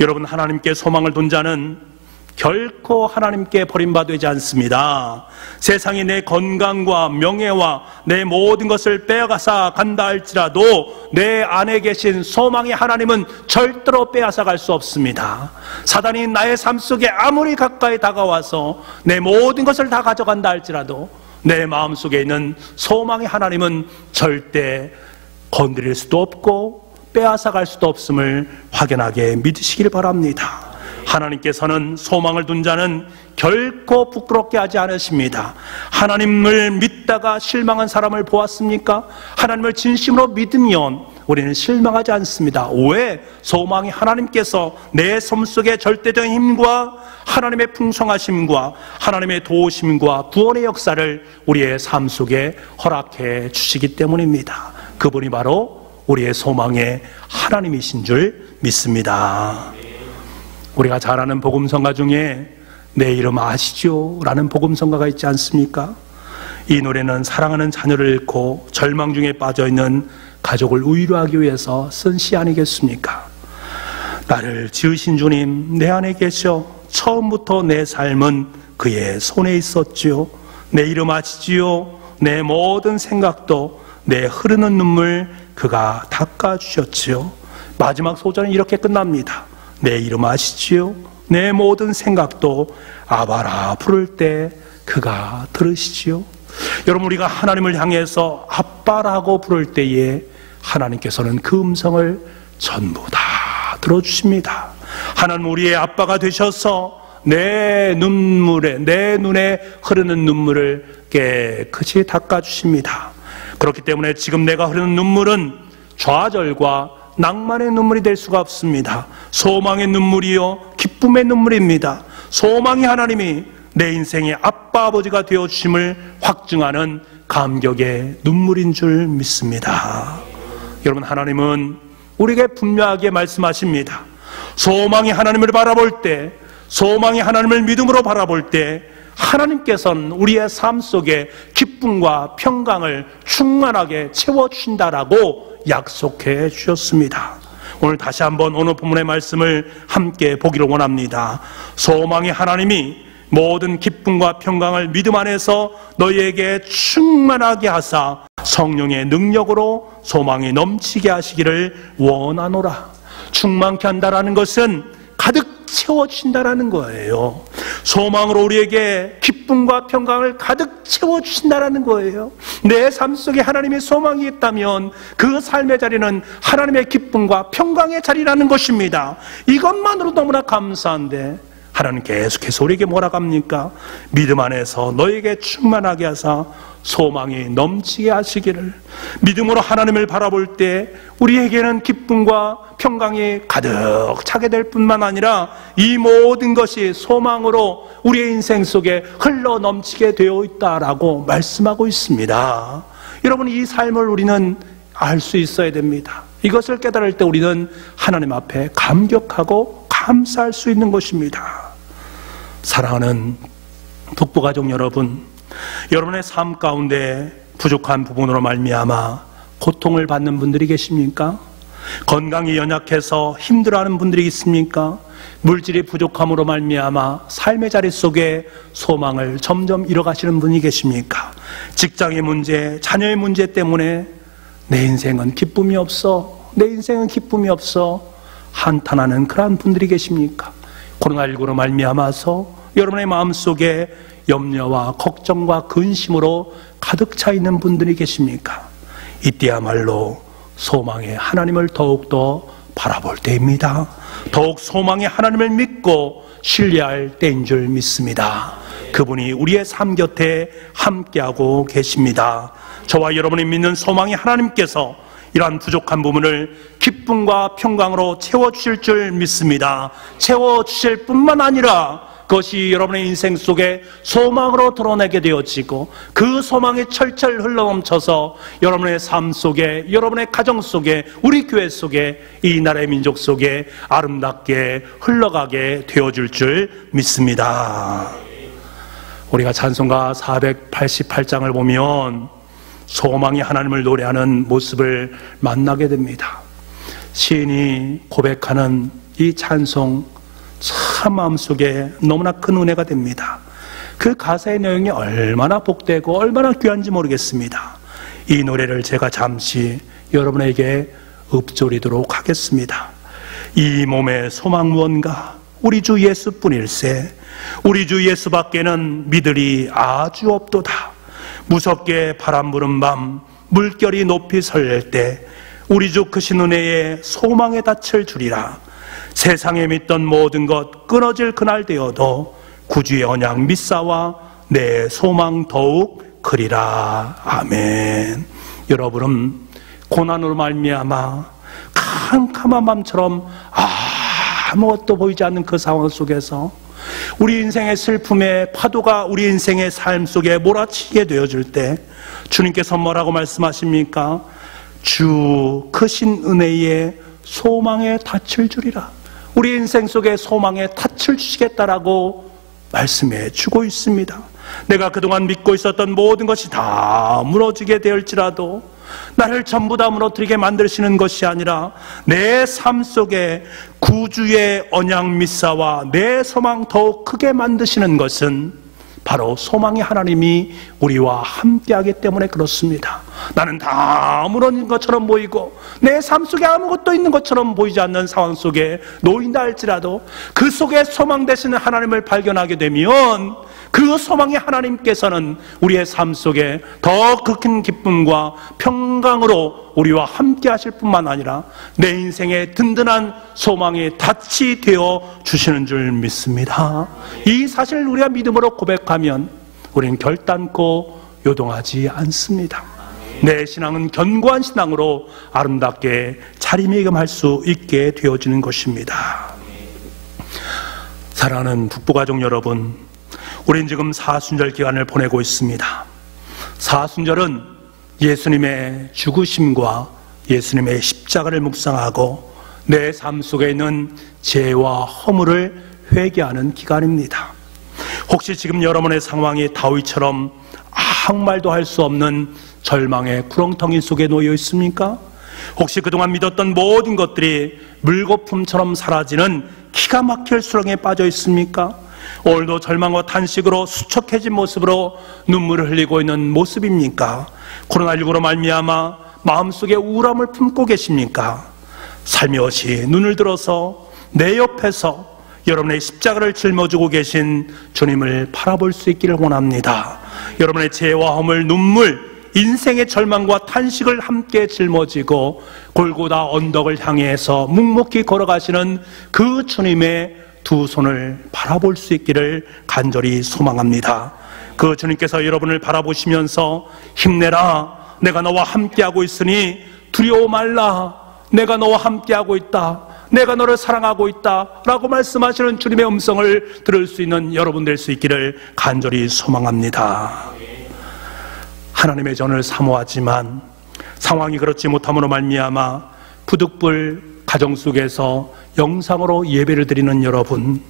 여러분, 하나님께 소망을 둔 자는 결코 하나님께 버림받지 않습니다. 세상이 내 건강과 명예와 내 모든 것을 빼앗아 간다 할지라도 내 안에 계신 소망의 하나님은 절대로 빼앗아 갈 수 없습니다. 사단이 나의 삶 속에 아무리 가까이 다가와서 내 모든 것을 다 가져간다 할지라도 내 마음속에 있는 소망의 하나님은 절대 건드릴 수도 없고 빼앗아 갈 수도 없음을 확연하게 믿으시길 바랍니다. 하나님께서는 소망을 둔 자는 결코 부끄럽게 하지 않으십니다. 하나님을 믿다가 실망한 사람을 보았습니까? 하나님을 진심으로 믿으면 우리는 실망하지 않습니다. 왜? 소망이 하나님께서 내 삶 속에 절대적인 힘과 하나님의 풍성하심과 하나님의 도우심과 구원의 역사를 우리의 삶 속에 허락해 주시기 때문입니다. 그분이 바로 우리의 소망의 하나님이신 줄 믿습니다. 우리가 잘 아는 복음성가 중에 내 이름 아시죠? 라는 복음성가가 있지 않습니까? 이 노래는 사랑하는 자녀를 잃고 절망 중에 빠져있는 가족을 위로하기 위해서 쓴 시 아니겠습니까? 나를 지으신 주님, 내 안에 계셔. 처음부터 내 삶은 그의 손에 있었지요. 내 이름 아시지요? 내 모든 생각도 내 흐르는 눈물 그가 닦아주셨지요. 마지막 소절은 이렇게 끝납니다. 내 이름 아시지요? 내 모든 생각도 아바라 부를 때 그가 들으시지요. 여러분, 우리가 하나님을 향해서 아빠라고 부를 때에 하나님께서는 그 음성을 전부 다 들어주십니다. 하나님 우리의 아빠가 되셔서 내 눈에 흐르는 눈물을 깨끗이 닦아주십니다. 그렇기 때문에 지금 내가 흐르는 눈물은 좌절과 낭만의 눈물이 될 수가 없습니다. 소망의 눈물이요 기쁨의 눈물입니다. 소망의 하나님이 내 인생의 아빠 아버지가 되어주심을 확증하는 감격의 눈물인 줄 믿습니다. 여러분, 하나님은 우리에게 분명하게 말씀하십니다. 소망의 하나님을 바라볼 때, 소망의 하나님을 믿음으로 바라볼 때 하나님께서는 우리의 삶 속에 기쁨과 평강을 충만하게 채워주신다라고 약속해 주셨습니다. 오늘 다시 한번 오늘 본문의 말씀을 함께 보기를 원합니다. 소망의 하나님이 모든 기쁨과 평강을 믿음 안에서 너희에게 충만하게 하사 성령의 능력으로 소망이 넘치게 하시기를 원하노라. 충만케 한다라는 것은 가득 채워주신다라는 거예요. 소망으로 우리에게 기쁨과 평강을 가득 채워주신다라는 거예요. 내 삶 속에 하나님의 소망이 있다면 그 삶의 자리는 하나님의 기쁨과 평강의 자리라는 것입니다. 이것만으로 너무나 감사한데 하나님 계속해서 우리에게 뭐라고 합니까? 믿음 안에서 너에게 충만하게 하사 소망이 넘치게 하시기를. 믿음으로 하나님을 바라볼 때 우리에게는 기쁨과 평강이 가득 차게 될 뿐만 아니라 이 모든 것이 소망으로 우리의 인생 속에 흘러 넘치게 되어 있다라고 말씀하고 있습니다. 여러분, 이 삶을 우리는 알 수 있어야 됩니다. 이것을 깨달을 때 우리는 하나님 앞에 감격하고 감사할 수 있는 것입니다. 사랑하는 북부가족 여러분, 여러분의 삶 가운데 부족한 부분으로 말미암아 고통을 받는 분들이 계십니까? 건강이 연약해서 힘들어하는 분들이 있습니까? 물질이 부족함으로 말미암아 삶의 자리 속에 소망을 점점 잃어가시는 분이 계십니까? 직장의 문제, 자녀의 문제 때문에 내 인생은 기쁨이 없어, 내 인생은 기쁨이 없어 한탄하는 그러한 분들이 계십니까? 코로나19로 말미암아서 여러분의 마음속에 염려와 걱정과 근심으로 가득 차 있는 분들이 계십니까? 이때야말로 소망의 하나님을 더욱더 바라볼 때입니다. 더욱 소망의 하나님을 믿고 신뢰할 때인 줄 믿습니다. 그분이 우리의 삶 곁에 함께하고 계십니다. 저와 여러분이 믿는 소망의 하나님께서 이러한 부족한 부분을 기쁨과 평강으로 채워주실 줄 믿습니다. 채워주실 뿐만 아니라 그것이 여러분의 인생 속에 소망으로 드러내게 되어지고 그 소망이 철철 흘러넘쳐서 여러분의 삶 속에, 여러분의 가정 속에, 우리 교회 속에, 이 나라의 민족 속에 아름답게 흘러가게 되어줄 줄 믿습니다. 우리가 찬송가 488장을 보면 소망이 하나님을 노래하는 모습을 만나게 됩니다. 시인이 고백하는 이 찬송 참 마음속에 너무나 큰 은혜가 됩니다. 그 가사의 내용이 얼마나 복되고 얼마나 귀한지 모르겠습니다. 이 노래를 제가 잠시 여러분에게 읊조리도록 하겠습니다. 이 몸의 소망 무언가 우리 주 예수뿐일세. 우리 주 예수밖에는 믿으리 아주 없도다. 무섭게 바람 부는 밤 물결이 높이 설 때 우리 주 크신 은혜에 소망에 닻을 주리라. 세상에 믿던 모든 것 끊어질 그날 되어도 구주의 언약 믿사와 내 소망 더욱 크리라. 아멘. 여러분은 고난으로 말미암아 캄캄한 밤처럼 아무것도 보이지 않는 그 상황 속에서 우리 인생의 슬픔의 파도가 우리 인생의 삶 속에 몰아치게 되어질 때 주님께서 뭐라고 말씀하십니까? 주 크신 은혜에 소망에 닻을 주리라. 우리 인생 속에 소망에 닻을 주시겠다라고 말씀해 주고 있습니다. 내가 그동안 믿고 있었던 모든 것이 다 무너지게 될지라도 나를 전부 다 무너뜨리게 만드시는 것이 아니라 내 삶 속에 구주의 언약 믿사와 내 소망 더욱 크게 만드시는 것은 바로 소망의 하나님이 우리와 함께하기 때문에 그렇습니다. 나는 다 무너진 것처럼 보이고 내 삶 속에 아무것도 있는 것처럼 보이지 않는 상황 속에 놓인다 할지라도 그 속에 소망 되시는 하나님을 발견하게 되면 그 소망의 하나님께서는 우리의 삶 속에 더 큰 기쁨과 평강으로 우리와 함께 하실 뿐만 아니라 내 인생의 든든한 소망의 닻이 되어 주시는 줄 믿습니다. 이 사실을 우리가 믿음으로 고백하면 우리는 결단코 요동하지 않습니다. 내 신앙은 견고한 신앙으로 아름답게 자리매김할 수 있게 되어지는 것입니다. 사랑하는 북부가족 여러분, 우린 지금 사순절 기간을 보내고 있습니다. 사순절은 예수님의 죽으심과 예수님의 십자가를 묵상하고 내 삶 속에 있는 죄와 허물을 회개하는 기간입니다. 혹시 지금 여러분의 상황이 다윗처럼 아무 말도 할 수 없는 절망의 구렁텅이 속에 놓여 있습니까? 혹시 그동안 믿었던 모든 것들이 물거품처럼 사라지는 기가 막힐 수렁에 빠져 있습니까? 오늘도 절망과 탄식으로 수척해진 모습으로 눈물을 흘리고 있는 모습입니까? 코로나19로 말미암아 마음속에 우울함을 품고 계십니까? 살며시 눈을 들어서 내 옆에서 여러분의 십자가를 짊어지고 계신 주님을 바라볼 수 있기를 원합니다. 여러분의 죄와 허물, 눈물, 인생의 절망과 탄식을 함께 짊어지고 골고다 언덕을 향해서 묵묵히 걸어가시는 그 주님의 두 손을 바라볼 수 있기를 간절히 소망합니다. 그 주님께서 여러분을 바라보시면서 힘내라, 내가 너와 함께하고 있으니 두려워 말라, 내가 너와 함께하고 있다, 내가 너를 사랑하고 있다 라고 말씀하시는 주님의 음성을 들을 수 있는 여러분 될 수 있기를 간절히 소망합니다. 하나님의 전을 사모하지만 상황이 그렇지 못함으로 말미암아 부득불 가정 속에서 영상으로 예배를 드리는 여러분,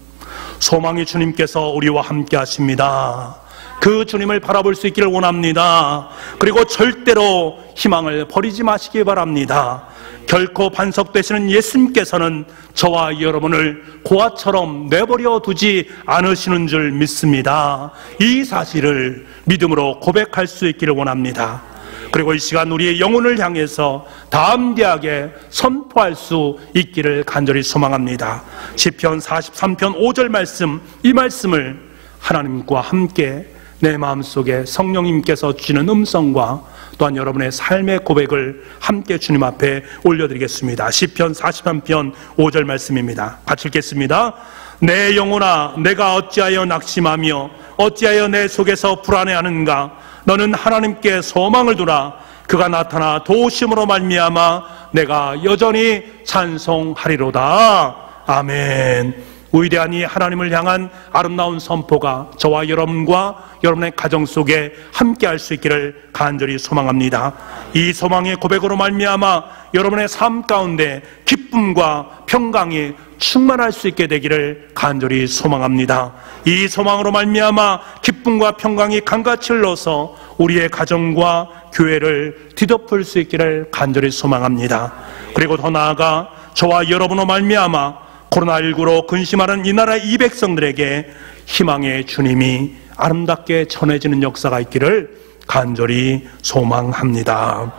소망의 주님께서 우리와 함께 하십니다. 그 주님을 바라볼 수 있기를 원합니다. 그리고 절대로 희망을 버리지 마시기 바랍니다. 결코 반석되시는 예수님께서는 저와 여러분을 고아처럼 내버려 두지 않으시는 줄 믿습니다. 이 사실을 믿음으로 고백할 수 있기를 원합니다. 그리고 이 시간 우리의 영혼을 향해서 담대하게 선포할 수 있기를 간절히 소망합니다. 시편 43편 5절 말씀, 이 말씀을 하나님과 함께 내 마음속에 성령님께서 주시는 음성과 또한 여러분의 삶의 고백을 함께 주님 앞에 올려드리겠습니다. 시편 43편 5절 말씀입니다. 같이 읽겠습니다. 내 영혼아, 내가 어찌하여 낙심하며 어찌하여 내 속에서 불안해하는가? 너는 하나님께 소망을 두라. 그가 나타나 도우심으로 말미암아 내가 여전히 찬송하리로다. 아멘. 위대한 이 하나님을 향한 아름다운 선포가 저와 여러분과 여러분의 가정 속에 함께 할 수 있기를 간절히 소망합니다. 이 소망의 고백으로 말미암아 여러분의 삶 가운데 기쁨과 평강이 충만할 수 있게 되기를 간절히 소망합니다. 이 소망으로 말미암아 기쁨과 평강이 강같이 흘러서 우리의 가정과 교회를 뒤덮을 수 있기를 간절히 소망합니다. 그리고 더 나아가 저와 여러분으로 말미암아 코로나19로 근심하는 이 나라 이 백성들에게 희망의 주님이 아름답게 전해지는 역사가 있기를 간절히 소망합니다.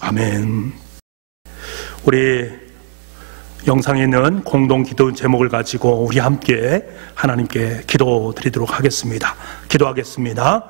아멘. 우리 영상에 있는 공동 기도 제목을 가지고 우리 함께 하나님께 기도드리도록 하겠습니다. 기도하겠습니다.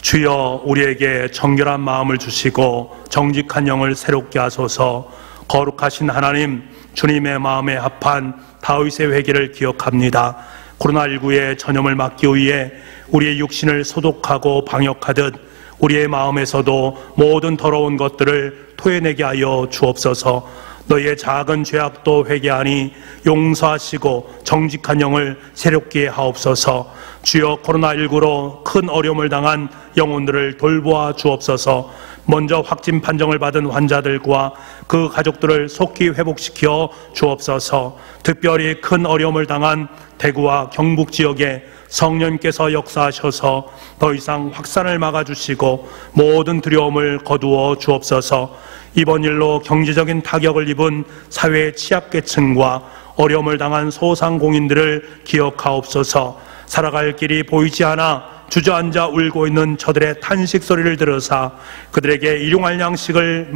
주여, 우리에게 정결한 마음을 주시고 정직한 영을 새롭게 하소서. 거룩하신 하나님, 주님의 마음에 합한 다윗의 회개를 기억합니다. 코로나19의 전염을 막기 위해 우리의 육신을 소독하고 방역하듯 우리의 마음에서도 모든 더러운 것들을 토해내게 하여 주옵소서. 너희의 작은 죄악도 회개하니 용서하시고 정직한 영을 새롭게 하옵소서. 주여, 코로나19로 큰 어려움을 당한 영혼들을 돌보아 주옵소서. 먼저 확진 판정을 받은 환자들과 그 가족들을 속히 회복시켜 주옵소서. 특별히 큰 어려움을 당한 대구와 경북 지역에 성령께서 역사하셔서 더 이상 확산을 막아주시고 모든 두려움을 거두어 주옵소서. 이번 일로 경제적인 타격을 입은 사회 취약계층과 어려움을 당한 소상공인들을 기억하옵소서. 살아갈 길이 보이지 않아 주저앉아 울고 있는 저들의 탄식 소리를 들으사 그들에게 일용할 양식을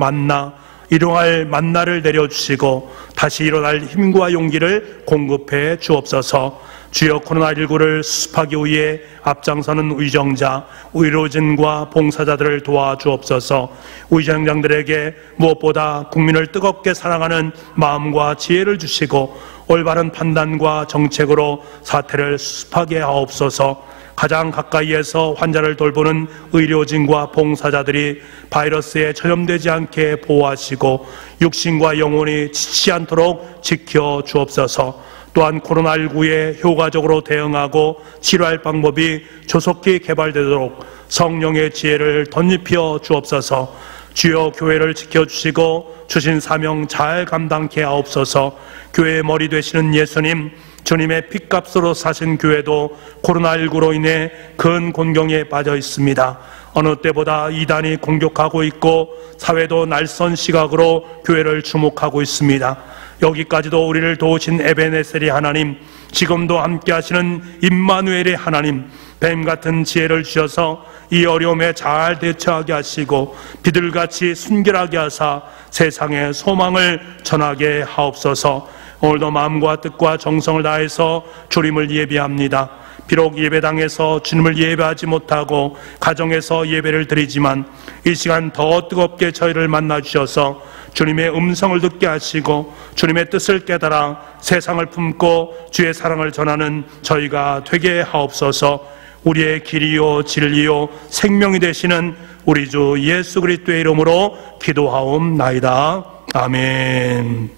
일용할 만나를 내려주시고 다시 일어날 힘과 용기를 공급해 주옵소서. 주여, 코로나19를 수습하기 위해 앞장서는 의정자, 의료진과 봉사자들을 도와주옵소서. 의정장들에게 무엇보다 국민을 뜨겁게 사랑하는 마음과 지혜를 주시고 올바른 판단과 정책으로 사태를 수습하게 하옵소서. 가장 가까이에서 환자를 돌보는 의료진과 봉사자들이 바이러스에 전염되지 않게 보호하시고 육신과 영혼이 지치지 않도록 지켜 주옵소서. 또한 코로나19에 효과적으로 대응하고 치료할 방법이 조속히 개발되도록 성령의 지혜를 덧입혀 주옵소서. 주여, 교회를 지켜주시고 주신 사명 잘 감당케 하옵소서. 교회의 머리 되시는 예수님, 주님의 핏값으로 사신 교회도 코로나19로 인해 큰 곤경에 빠져 있습니다. 어느 때보다 이단이 공격하고 있고 사회도 날선 시각으로 교회를 주목하고 있습니다. 여기까지도 우리를 도우신 에베네셀의 하나님, 지금도 함께 하시는 임마누엘의 하나님, 뱀같은 지혜를 주셔서 이 어려움에 잘 대처하게 하시고 비둘같이 순결하게 하사 세상에 소망을 전하게 하옵소서. 오늘도 마음과 뜻과 정성을 다해서 주님을 예배합니다. 비록 예배당에서 주님을 예배하지 못하고 가정에서 예배를 드리지만 이 시간 더 뜨겁게 저희를 만나주셔서 주님의 음성을 듣게 하시고 주님의 뜻을 깨달아 세상을 품고 주의 사랑을 전하는 저희가 되게 하옵소서. 우리의 길이요 진리요 생명이 되시는 우리 주 예수 그리스도의 이름으로 기도하옵나이다. 아멘.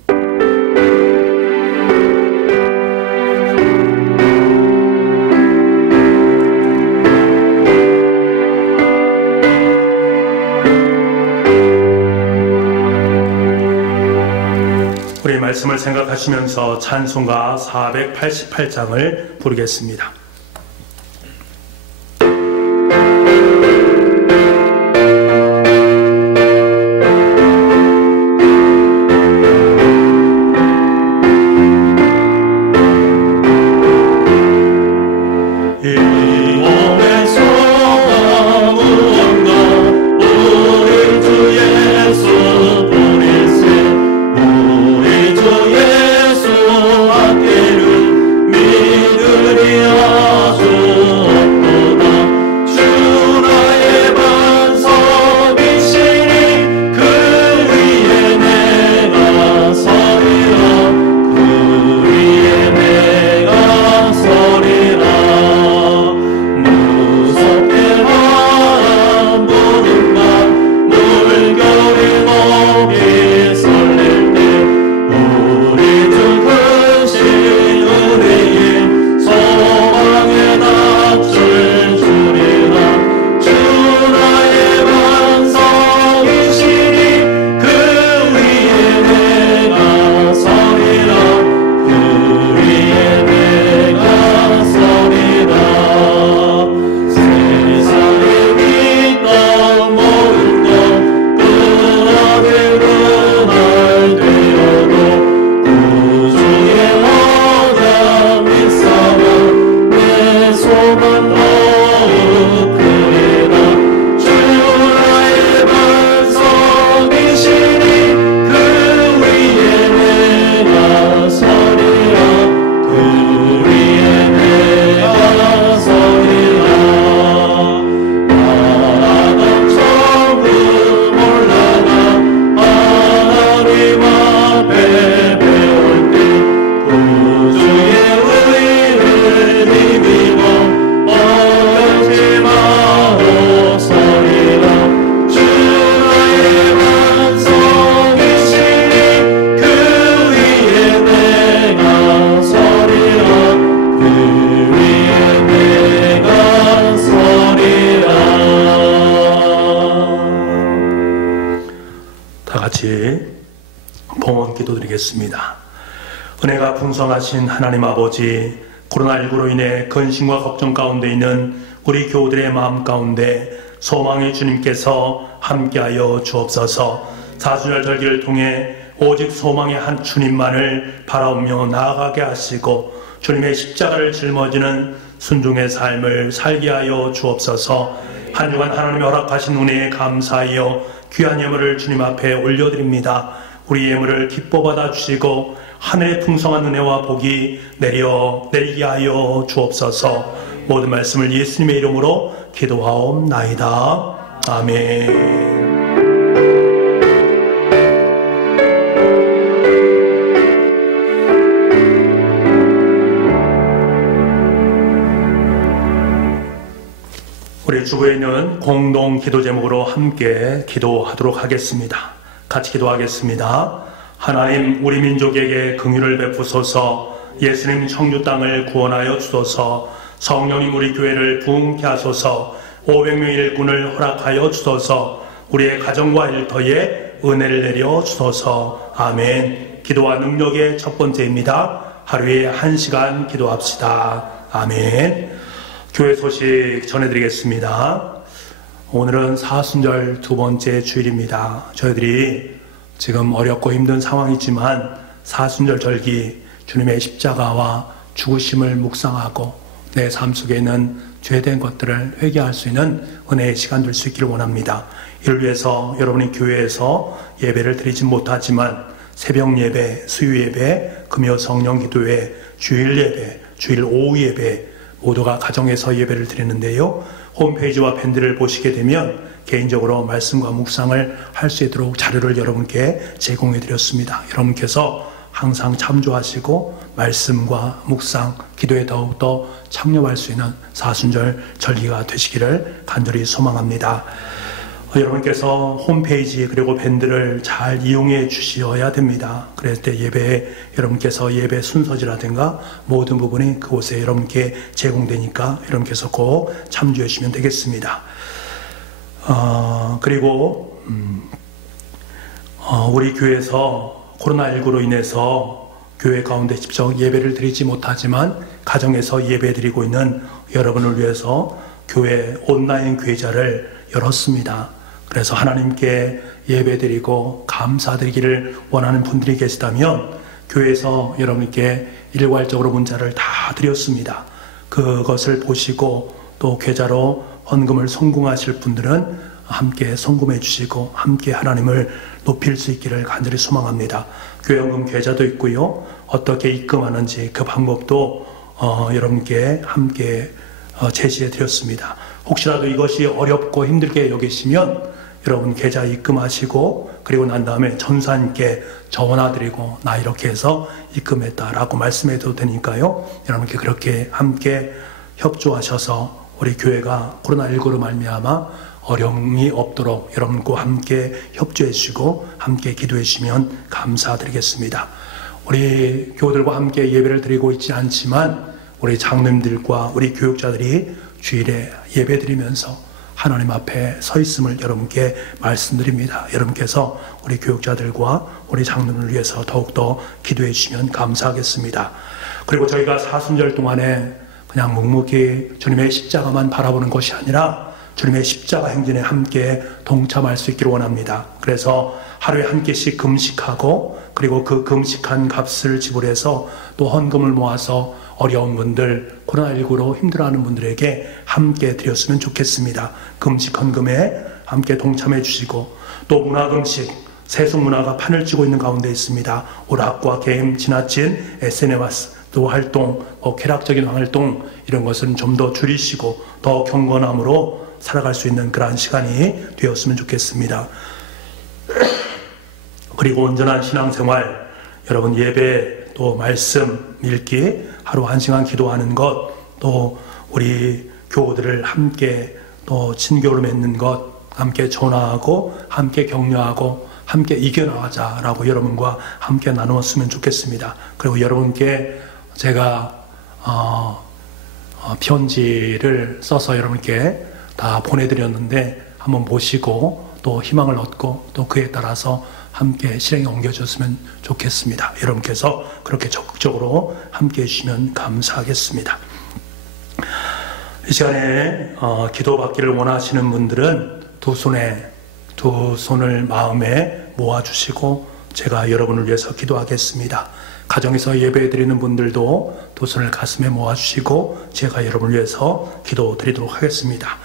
우리 말씀을 생각하시면서 찬송가 488장을 부르겠습니다. 우리 주 예수 앞에는 믿으리라. 기도드리겠습니다. 은혜가 풍성하신 하나님 아버지, 코로나19로 인해 근심과 걱정 가운데 있는 우리 교우들의 마음 가운데 소망의 주님께서 함께하여 주옵소서. 사순절 절기를 통해 오직 소망의 한 주님만을 바라보며 나아가게 하시고 주님의 십자가를 짊어지는 순종의 삶을 살게 하여 주옵소서. 한 주간 하나님이 허락하신 은혜에 감사하여 귀한 예물을 주님 앞에 올려드립니다. 우리 예물을 기뻐 받아주시고 하늘의 풍성한 은혜와 복이 내리게 하여 주옵소서. 모든 말씀을 예수님의 이름으로 기도하옵나이다. 아멘. 우리 주부에 있는 공동 기도 제목으로 함께 기도하도록 하겠습니다. 같이 기도하겠습니다. 하나님, 우리 민족에게 긍휼을 베푸소서. 예수님 청주 땅을 구원하여 주소서. 성령님 우리 교회를 부흥케 하소서. 500명의 일꾼을 허락하여 주소서. 우리의 가정과 일터에 은혜를 내려 주소서. 아멘. 기도와 능력의 첫 번째입니다. 하루에 1시간 기도합시다. 아멘. 교회 소식 전해드리겠습니다. 오늘은 사순절 두 번째 주일입니다. 저희들이 지금 어렵고 힘든 상황이지만 사순절 절기 주님의 십자가와 죽으심을 묵상하고 내 삶 속에 있는 죄된 것들을 회개할 수 있는 은혜의 시간 될 수 있기를 원합니다. 이를 위해서 여러분이 교회에서 예배를 드리지 못하지만 새벽 예배, 수요 예배, 금요 성령 기도회, 주일 예배, 주일 오후 예배 모두가 가정에서 예배를 드리는데요. 홈페이지와 밴드를 보시게 되면 개인적으로 말씀과 묵상을 할 수 있도록 자료를 여러분께 제공해 드렸습니다. 여러분께서 항상 참조하시고 말씀과 묵상, 기도에 더욱더 참여할 수 있는 사순절 절기가 되시기를 간절히 소망합니다. 여러분께서 홈페이지 그리고 밴드를 잘 이용해 주셔야 됩니다. 그럴 때 예배에 여러분께서 예배 순서지라든가 모든 부분이 그곳에 여러분께 제공되니까 여러분께서 꼭 참조해 주시면 되겠습니다. 그리고 우리 교회에서 코로나19로 인해서 교회 가운데 직접 예배를 드리지 못하지만 가정에서 예배 드리고 있는 여러분을 위해서 교회 온라인 교회자를 열었습니다. 그래서 하나님께 예배드리고 감사드리기를 원하는 분들이 계시다면 교회에서 여러분께 일괄적으로 문자를 다 드렸습니다. 그것을 보시고 또 계좌로 헌금을 송금하실 분들은 함께 송금해 주시고 함께 하나님을 높일 수 있기를 간절히 소망합니다. 교회헌금 계좌도 있고요. 어떻게 입금하는지 그 방법도 여러분께 함께 제시해 드렸습니다. 혹시라도 이것이 어렵고 힘들게 여기시면 여러분 계좌 입금하시고 그리고 난 다음에 전사님께 전화드리고 나 이렇게 해서 입금했다라고 말씀해도 되니까요. 여러분께 그렇게 함께 협조하셔서 우리 교회가 코로나19로 말미암아 어려움이 없도록 여러분과 함께 협조해 주시고 함께 기도해 주시면 감사드리겠습니다. 우리 교우들과 함께 예배를 드리고 있지 않지만 우리 장로님들과 우리 교육자들이 주일에 예배 드리면서 하나님 앞에 서 있음을 여러분께 말씀드립니다. 여러분께서 우리 교육자들과 우리 장로님을 위해서 더욱더 기도해 주시면 감사하겠습니다. 그리고 저희가 사순절 동안에 그냥 묵묵히 주님의 십자가만 바라보는 것이 아니라 주님의 십자가 행진에 함께 동참할 수 있기를 원합니다. 그래서 하루에 한 끼씩 금식하고 그리고 그 금식한 값을 지불해서 또 헌금을 모아서 어려운 분들, 코로나19로 힘들어하는 분들에게 함께 드렸으면 좋겠습니다. 금식 헌금에 함께 동참해 주시고 또 문화금식, 세속문화가 판을 치고 있는 가운데 있습니다. 오락과 게임, 지나친 SNS 또 활동, 쾌락적인 활동 이런 것은 좀 더 줄이시고 더 경건함으로 살아갈 수 있는 그러한 시간이 되었으면 좋겠습니다. 그리고 온전한 신앙생활, 여러분 예배 또 말씀 읽기, 하루 1시간 기도하는 것, 또 우리 교우들을 함께 또 친교를 맺는 것, 함께 전화하고 함께 격려하고 함께 이겨나가자라고 여러분과 함께 나누었으면 좋겠습니다. 그리고 여러분께 제가 편지를 써서 여러분께 다 보내드렸는데 한번 보시고 또 희망을 얻고 또 그에 따라서 함께 실행에 옮겨줬으면 좋겠습니다. 여러분께서 그렇게 적극적으로 함께 해주시면 감사하겠습니다. 이 시간에 기도받기를 원하시는 분들은 두 손을 마음에 모아주시고 제가 여러분을 위해서 기도하겠습니다. 가정에서 예배드리는 분들도 두 손을 가슴에 모아주시고 제가 여러분을 위해서 기도드리도록 하겠습니다.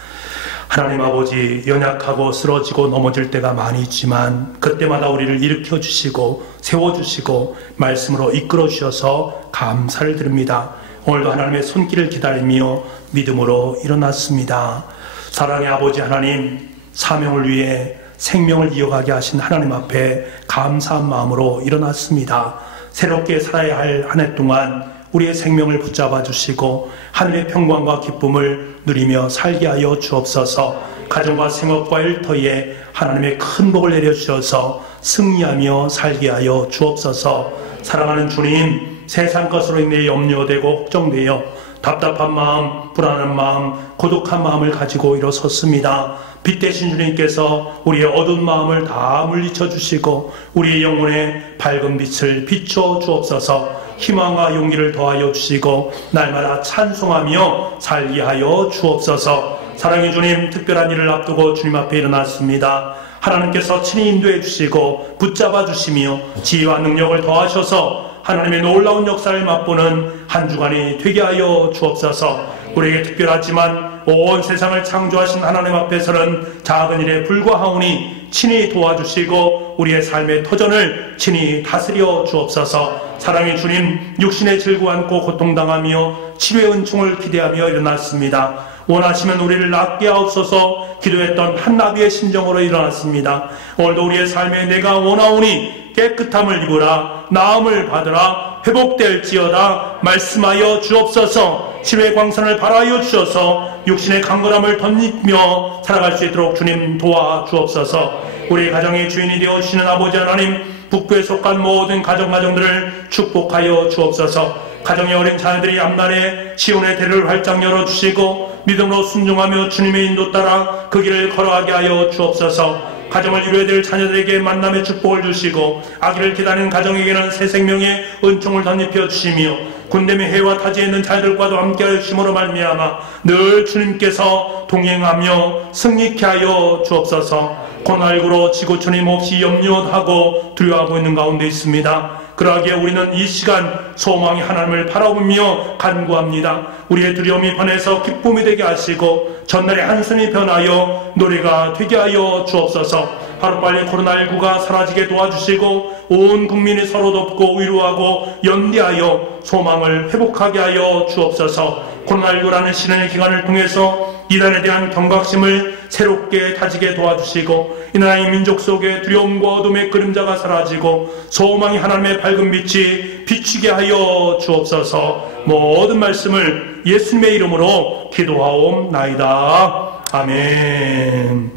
하나님 아버지, 연약하고 쓰러지고 넘어질 때가 많이 있지만 그때마다 우리를 일으켜주시고 세워주시고 말씀으로 이끌어주셔서 감사를 드립니다. 오늘도 하나님의 손길을 기다리며 믿음으로 일어났습니다. 사랑의 아버지 하나님, 사명을 위해 생명을 이어가게 하신 하나님 앞에 감사한 마음으로 일어났습니다. 새롭게 살아야 할 한 해 동안 우리의 생명을 붙잡아 주시고 하늘의 평강과 기쁨을 누리며 살게 하여 주옵소서. 가정과 생업과 일터에 하나님의 큰 복을 내려주셔서 승리하며 살게 하여 주옵소서. 사랑하는 주님, 세상 것으로 인해 염려되고 걱정되어 답답한 마음, 불안한 마음, 고독한 마음을 가지고 일어섰습니다. 빛 대신 주님께서 우리의 어두운 마음을 다 물리쳐 주시고 우리의 영혼에 밝은 빛을 비춰 주옵소서. 희망과 용기를 더하여 주시고 날마다 찬송하며 살게 하여 주옵소서. 사랑의 주님, 특별한 일을 앞두고 주님 앞에 일어났습니다. 하나님께서 친히 인도해 주시고 붙잡아 주시며 지혜와 능력을 더하셔서 하나님의 놀라운 역사를 맛보는 한 주간이 되게 하여 주옵소서. 우리에게 특별하지만 온 세상을 창조하신 하나님 앞에서는 작은 일에 불과하오니 친히 도와주시고 우리의 삶의 터전을 친히 다스려 주옵소서. 사랑의 주님, 육신의 질고 안고 고통당하며 치료의 은총을 기대하며 일어났습니다. 원하시면 우리를 낫게 하옵소서. 기도했던 한나비의 심정으로 일어났습니다. 오늘도 우리의 삶에 내가 원하오니 깨끗함을 입으라, 나음을 받으라, 회복될지어다 말씀하여 주옵소서. 치료의 광선을 발하여 주셔서 육신의 강건함을 덧입며 살아갈 수 있도록 주님 도와주옵소서. 우리 가정의 주인이 되어주시는 아버지 하나님, 북부에 속한 모든 가정들을 축복하여 주옵소서. 가정의 어린 자녀들이 앞날에 시온의 대를 활짝 열어주시고 믿음으로 순종하며 주님의 인도 따라 그 길을 걸어가게 하여 주옵소서. 가정을 이루어야 될 자녀들에게 만남의 축복을 주시고 아기를 기다리는 가정에게는 새 생명의 은총을 덧입혀 주시며 군대의 해와 타지에 있는 자녀들과도 함께하여 주심으로 말미암아 늘 주님께서 동행하며 승리케 하여 주옵소서. 코로나19로 지구촌임 없이 염려하고 두려워하고 있는 가운데 있습니다. 그러하기에 우리는 이 시간 소망의 하나님을 바라보며 간구합니다. 우리의 두려움이 변해서 기쁨이 되게 하시고 전날의 한숨이 변하여 노래가 되게 하여 주옵소서. 하루빨리 코로나19가 사라지게 도와주시고 온 국민이 서로 돕고 위로하고 연대하여 소망을 회복하게 하여 주옵소서. 코로나19라는 시련의 기간을 통해서 이단에 대한 경각심을 새롭게 다지게 도와주시고 이 나라의 민족 속에 두려움과 어둠의 그림자가 사라지고 소망이 하나님의 밝은 빛이 비추게 하여 주옵소서. 모든 말씀을 예수님의 이름으로 기도하옵나이다. 아멘.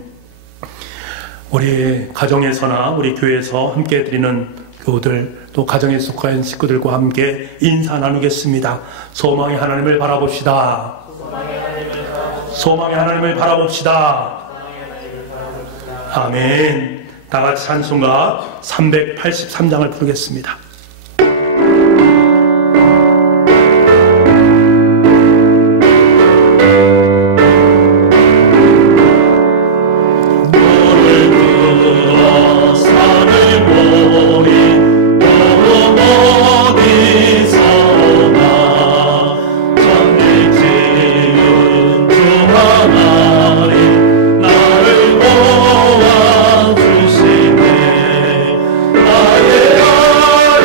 우리 가정에서나 우리 교회에서 함께 드리는 교우들 또 가정에 속한 식구들과 함께 인사 나누겠습니다. 소망의 하나님을 바라봅시다. 소망의 하나님을 바라봅시다. 아멘. 다같이 찬송가 383장을 부르겠습니다. 나의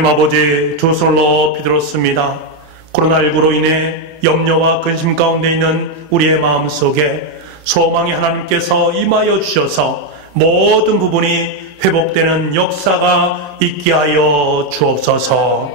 하나님 아버지, 두 손을 높이 들었습니다. 코로나19로 인해 염려와 근심 가운데 있는 우리의 마음속에 소망이 하나님께서 임하여 주셔서 모든 부분이 회복되는 역사가 있게 하여 주옵소서.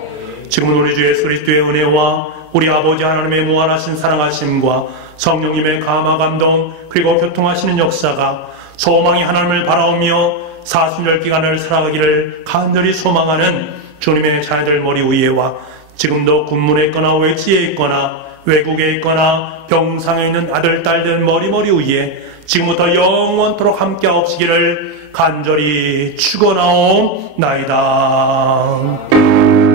지금은 우리 주 예수 그리스도의 은혜와 우리 아버지 하나님의 무한하신 사랑하심과 성령님의 감화 감동 그리고 교통하시는 역사가 소망이 하나님을 바라오며 사순절 기간을 살아가기를 간절히 소망하는 주님의 자녀들 머리 위에와 지금도 군문에 있거나 외지에 있거나 외국에 있거나 병상에 있는 아들 딸들 머리 위에 지금부터 영원토록 함께하옵시기를 간절히 축원하옵나이다.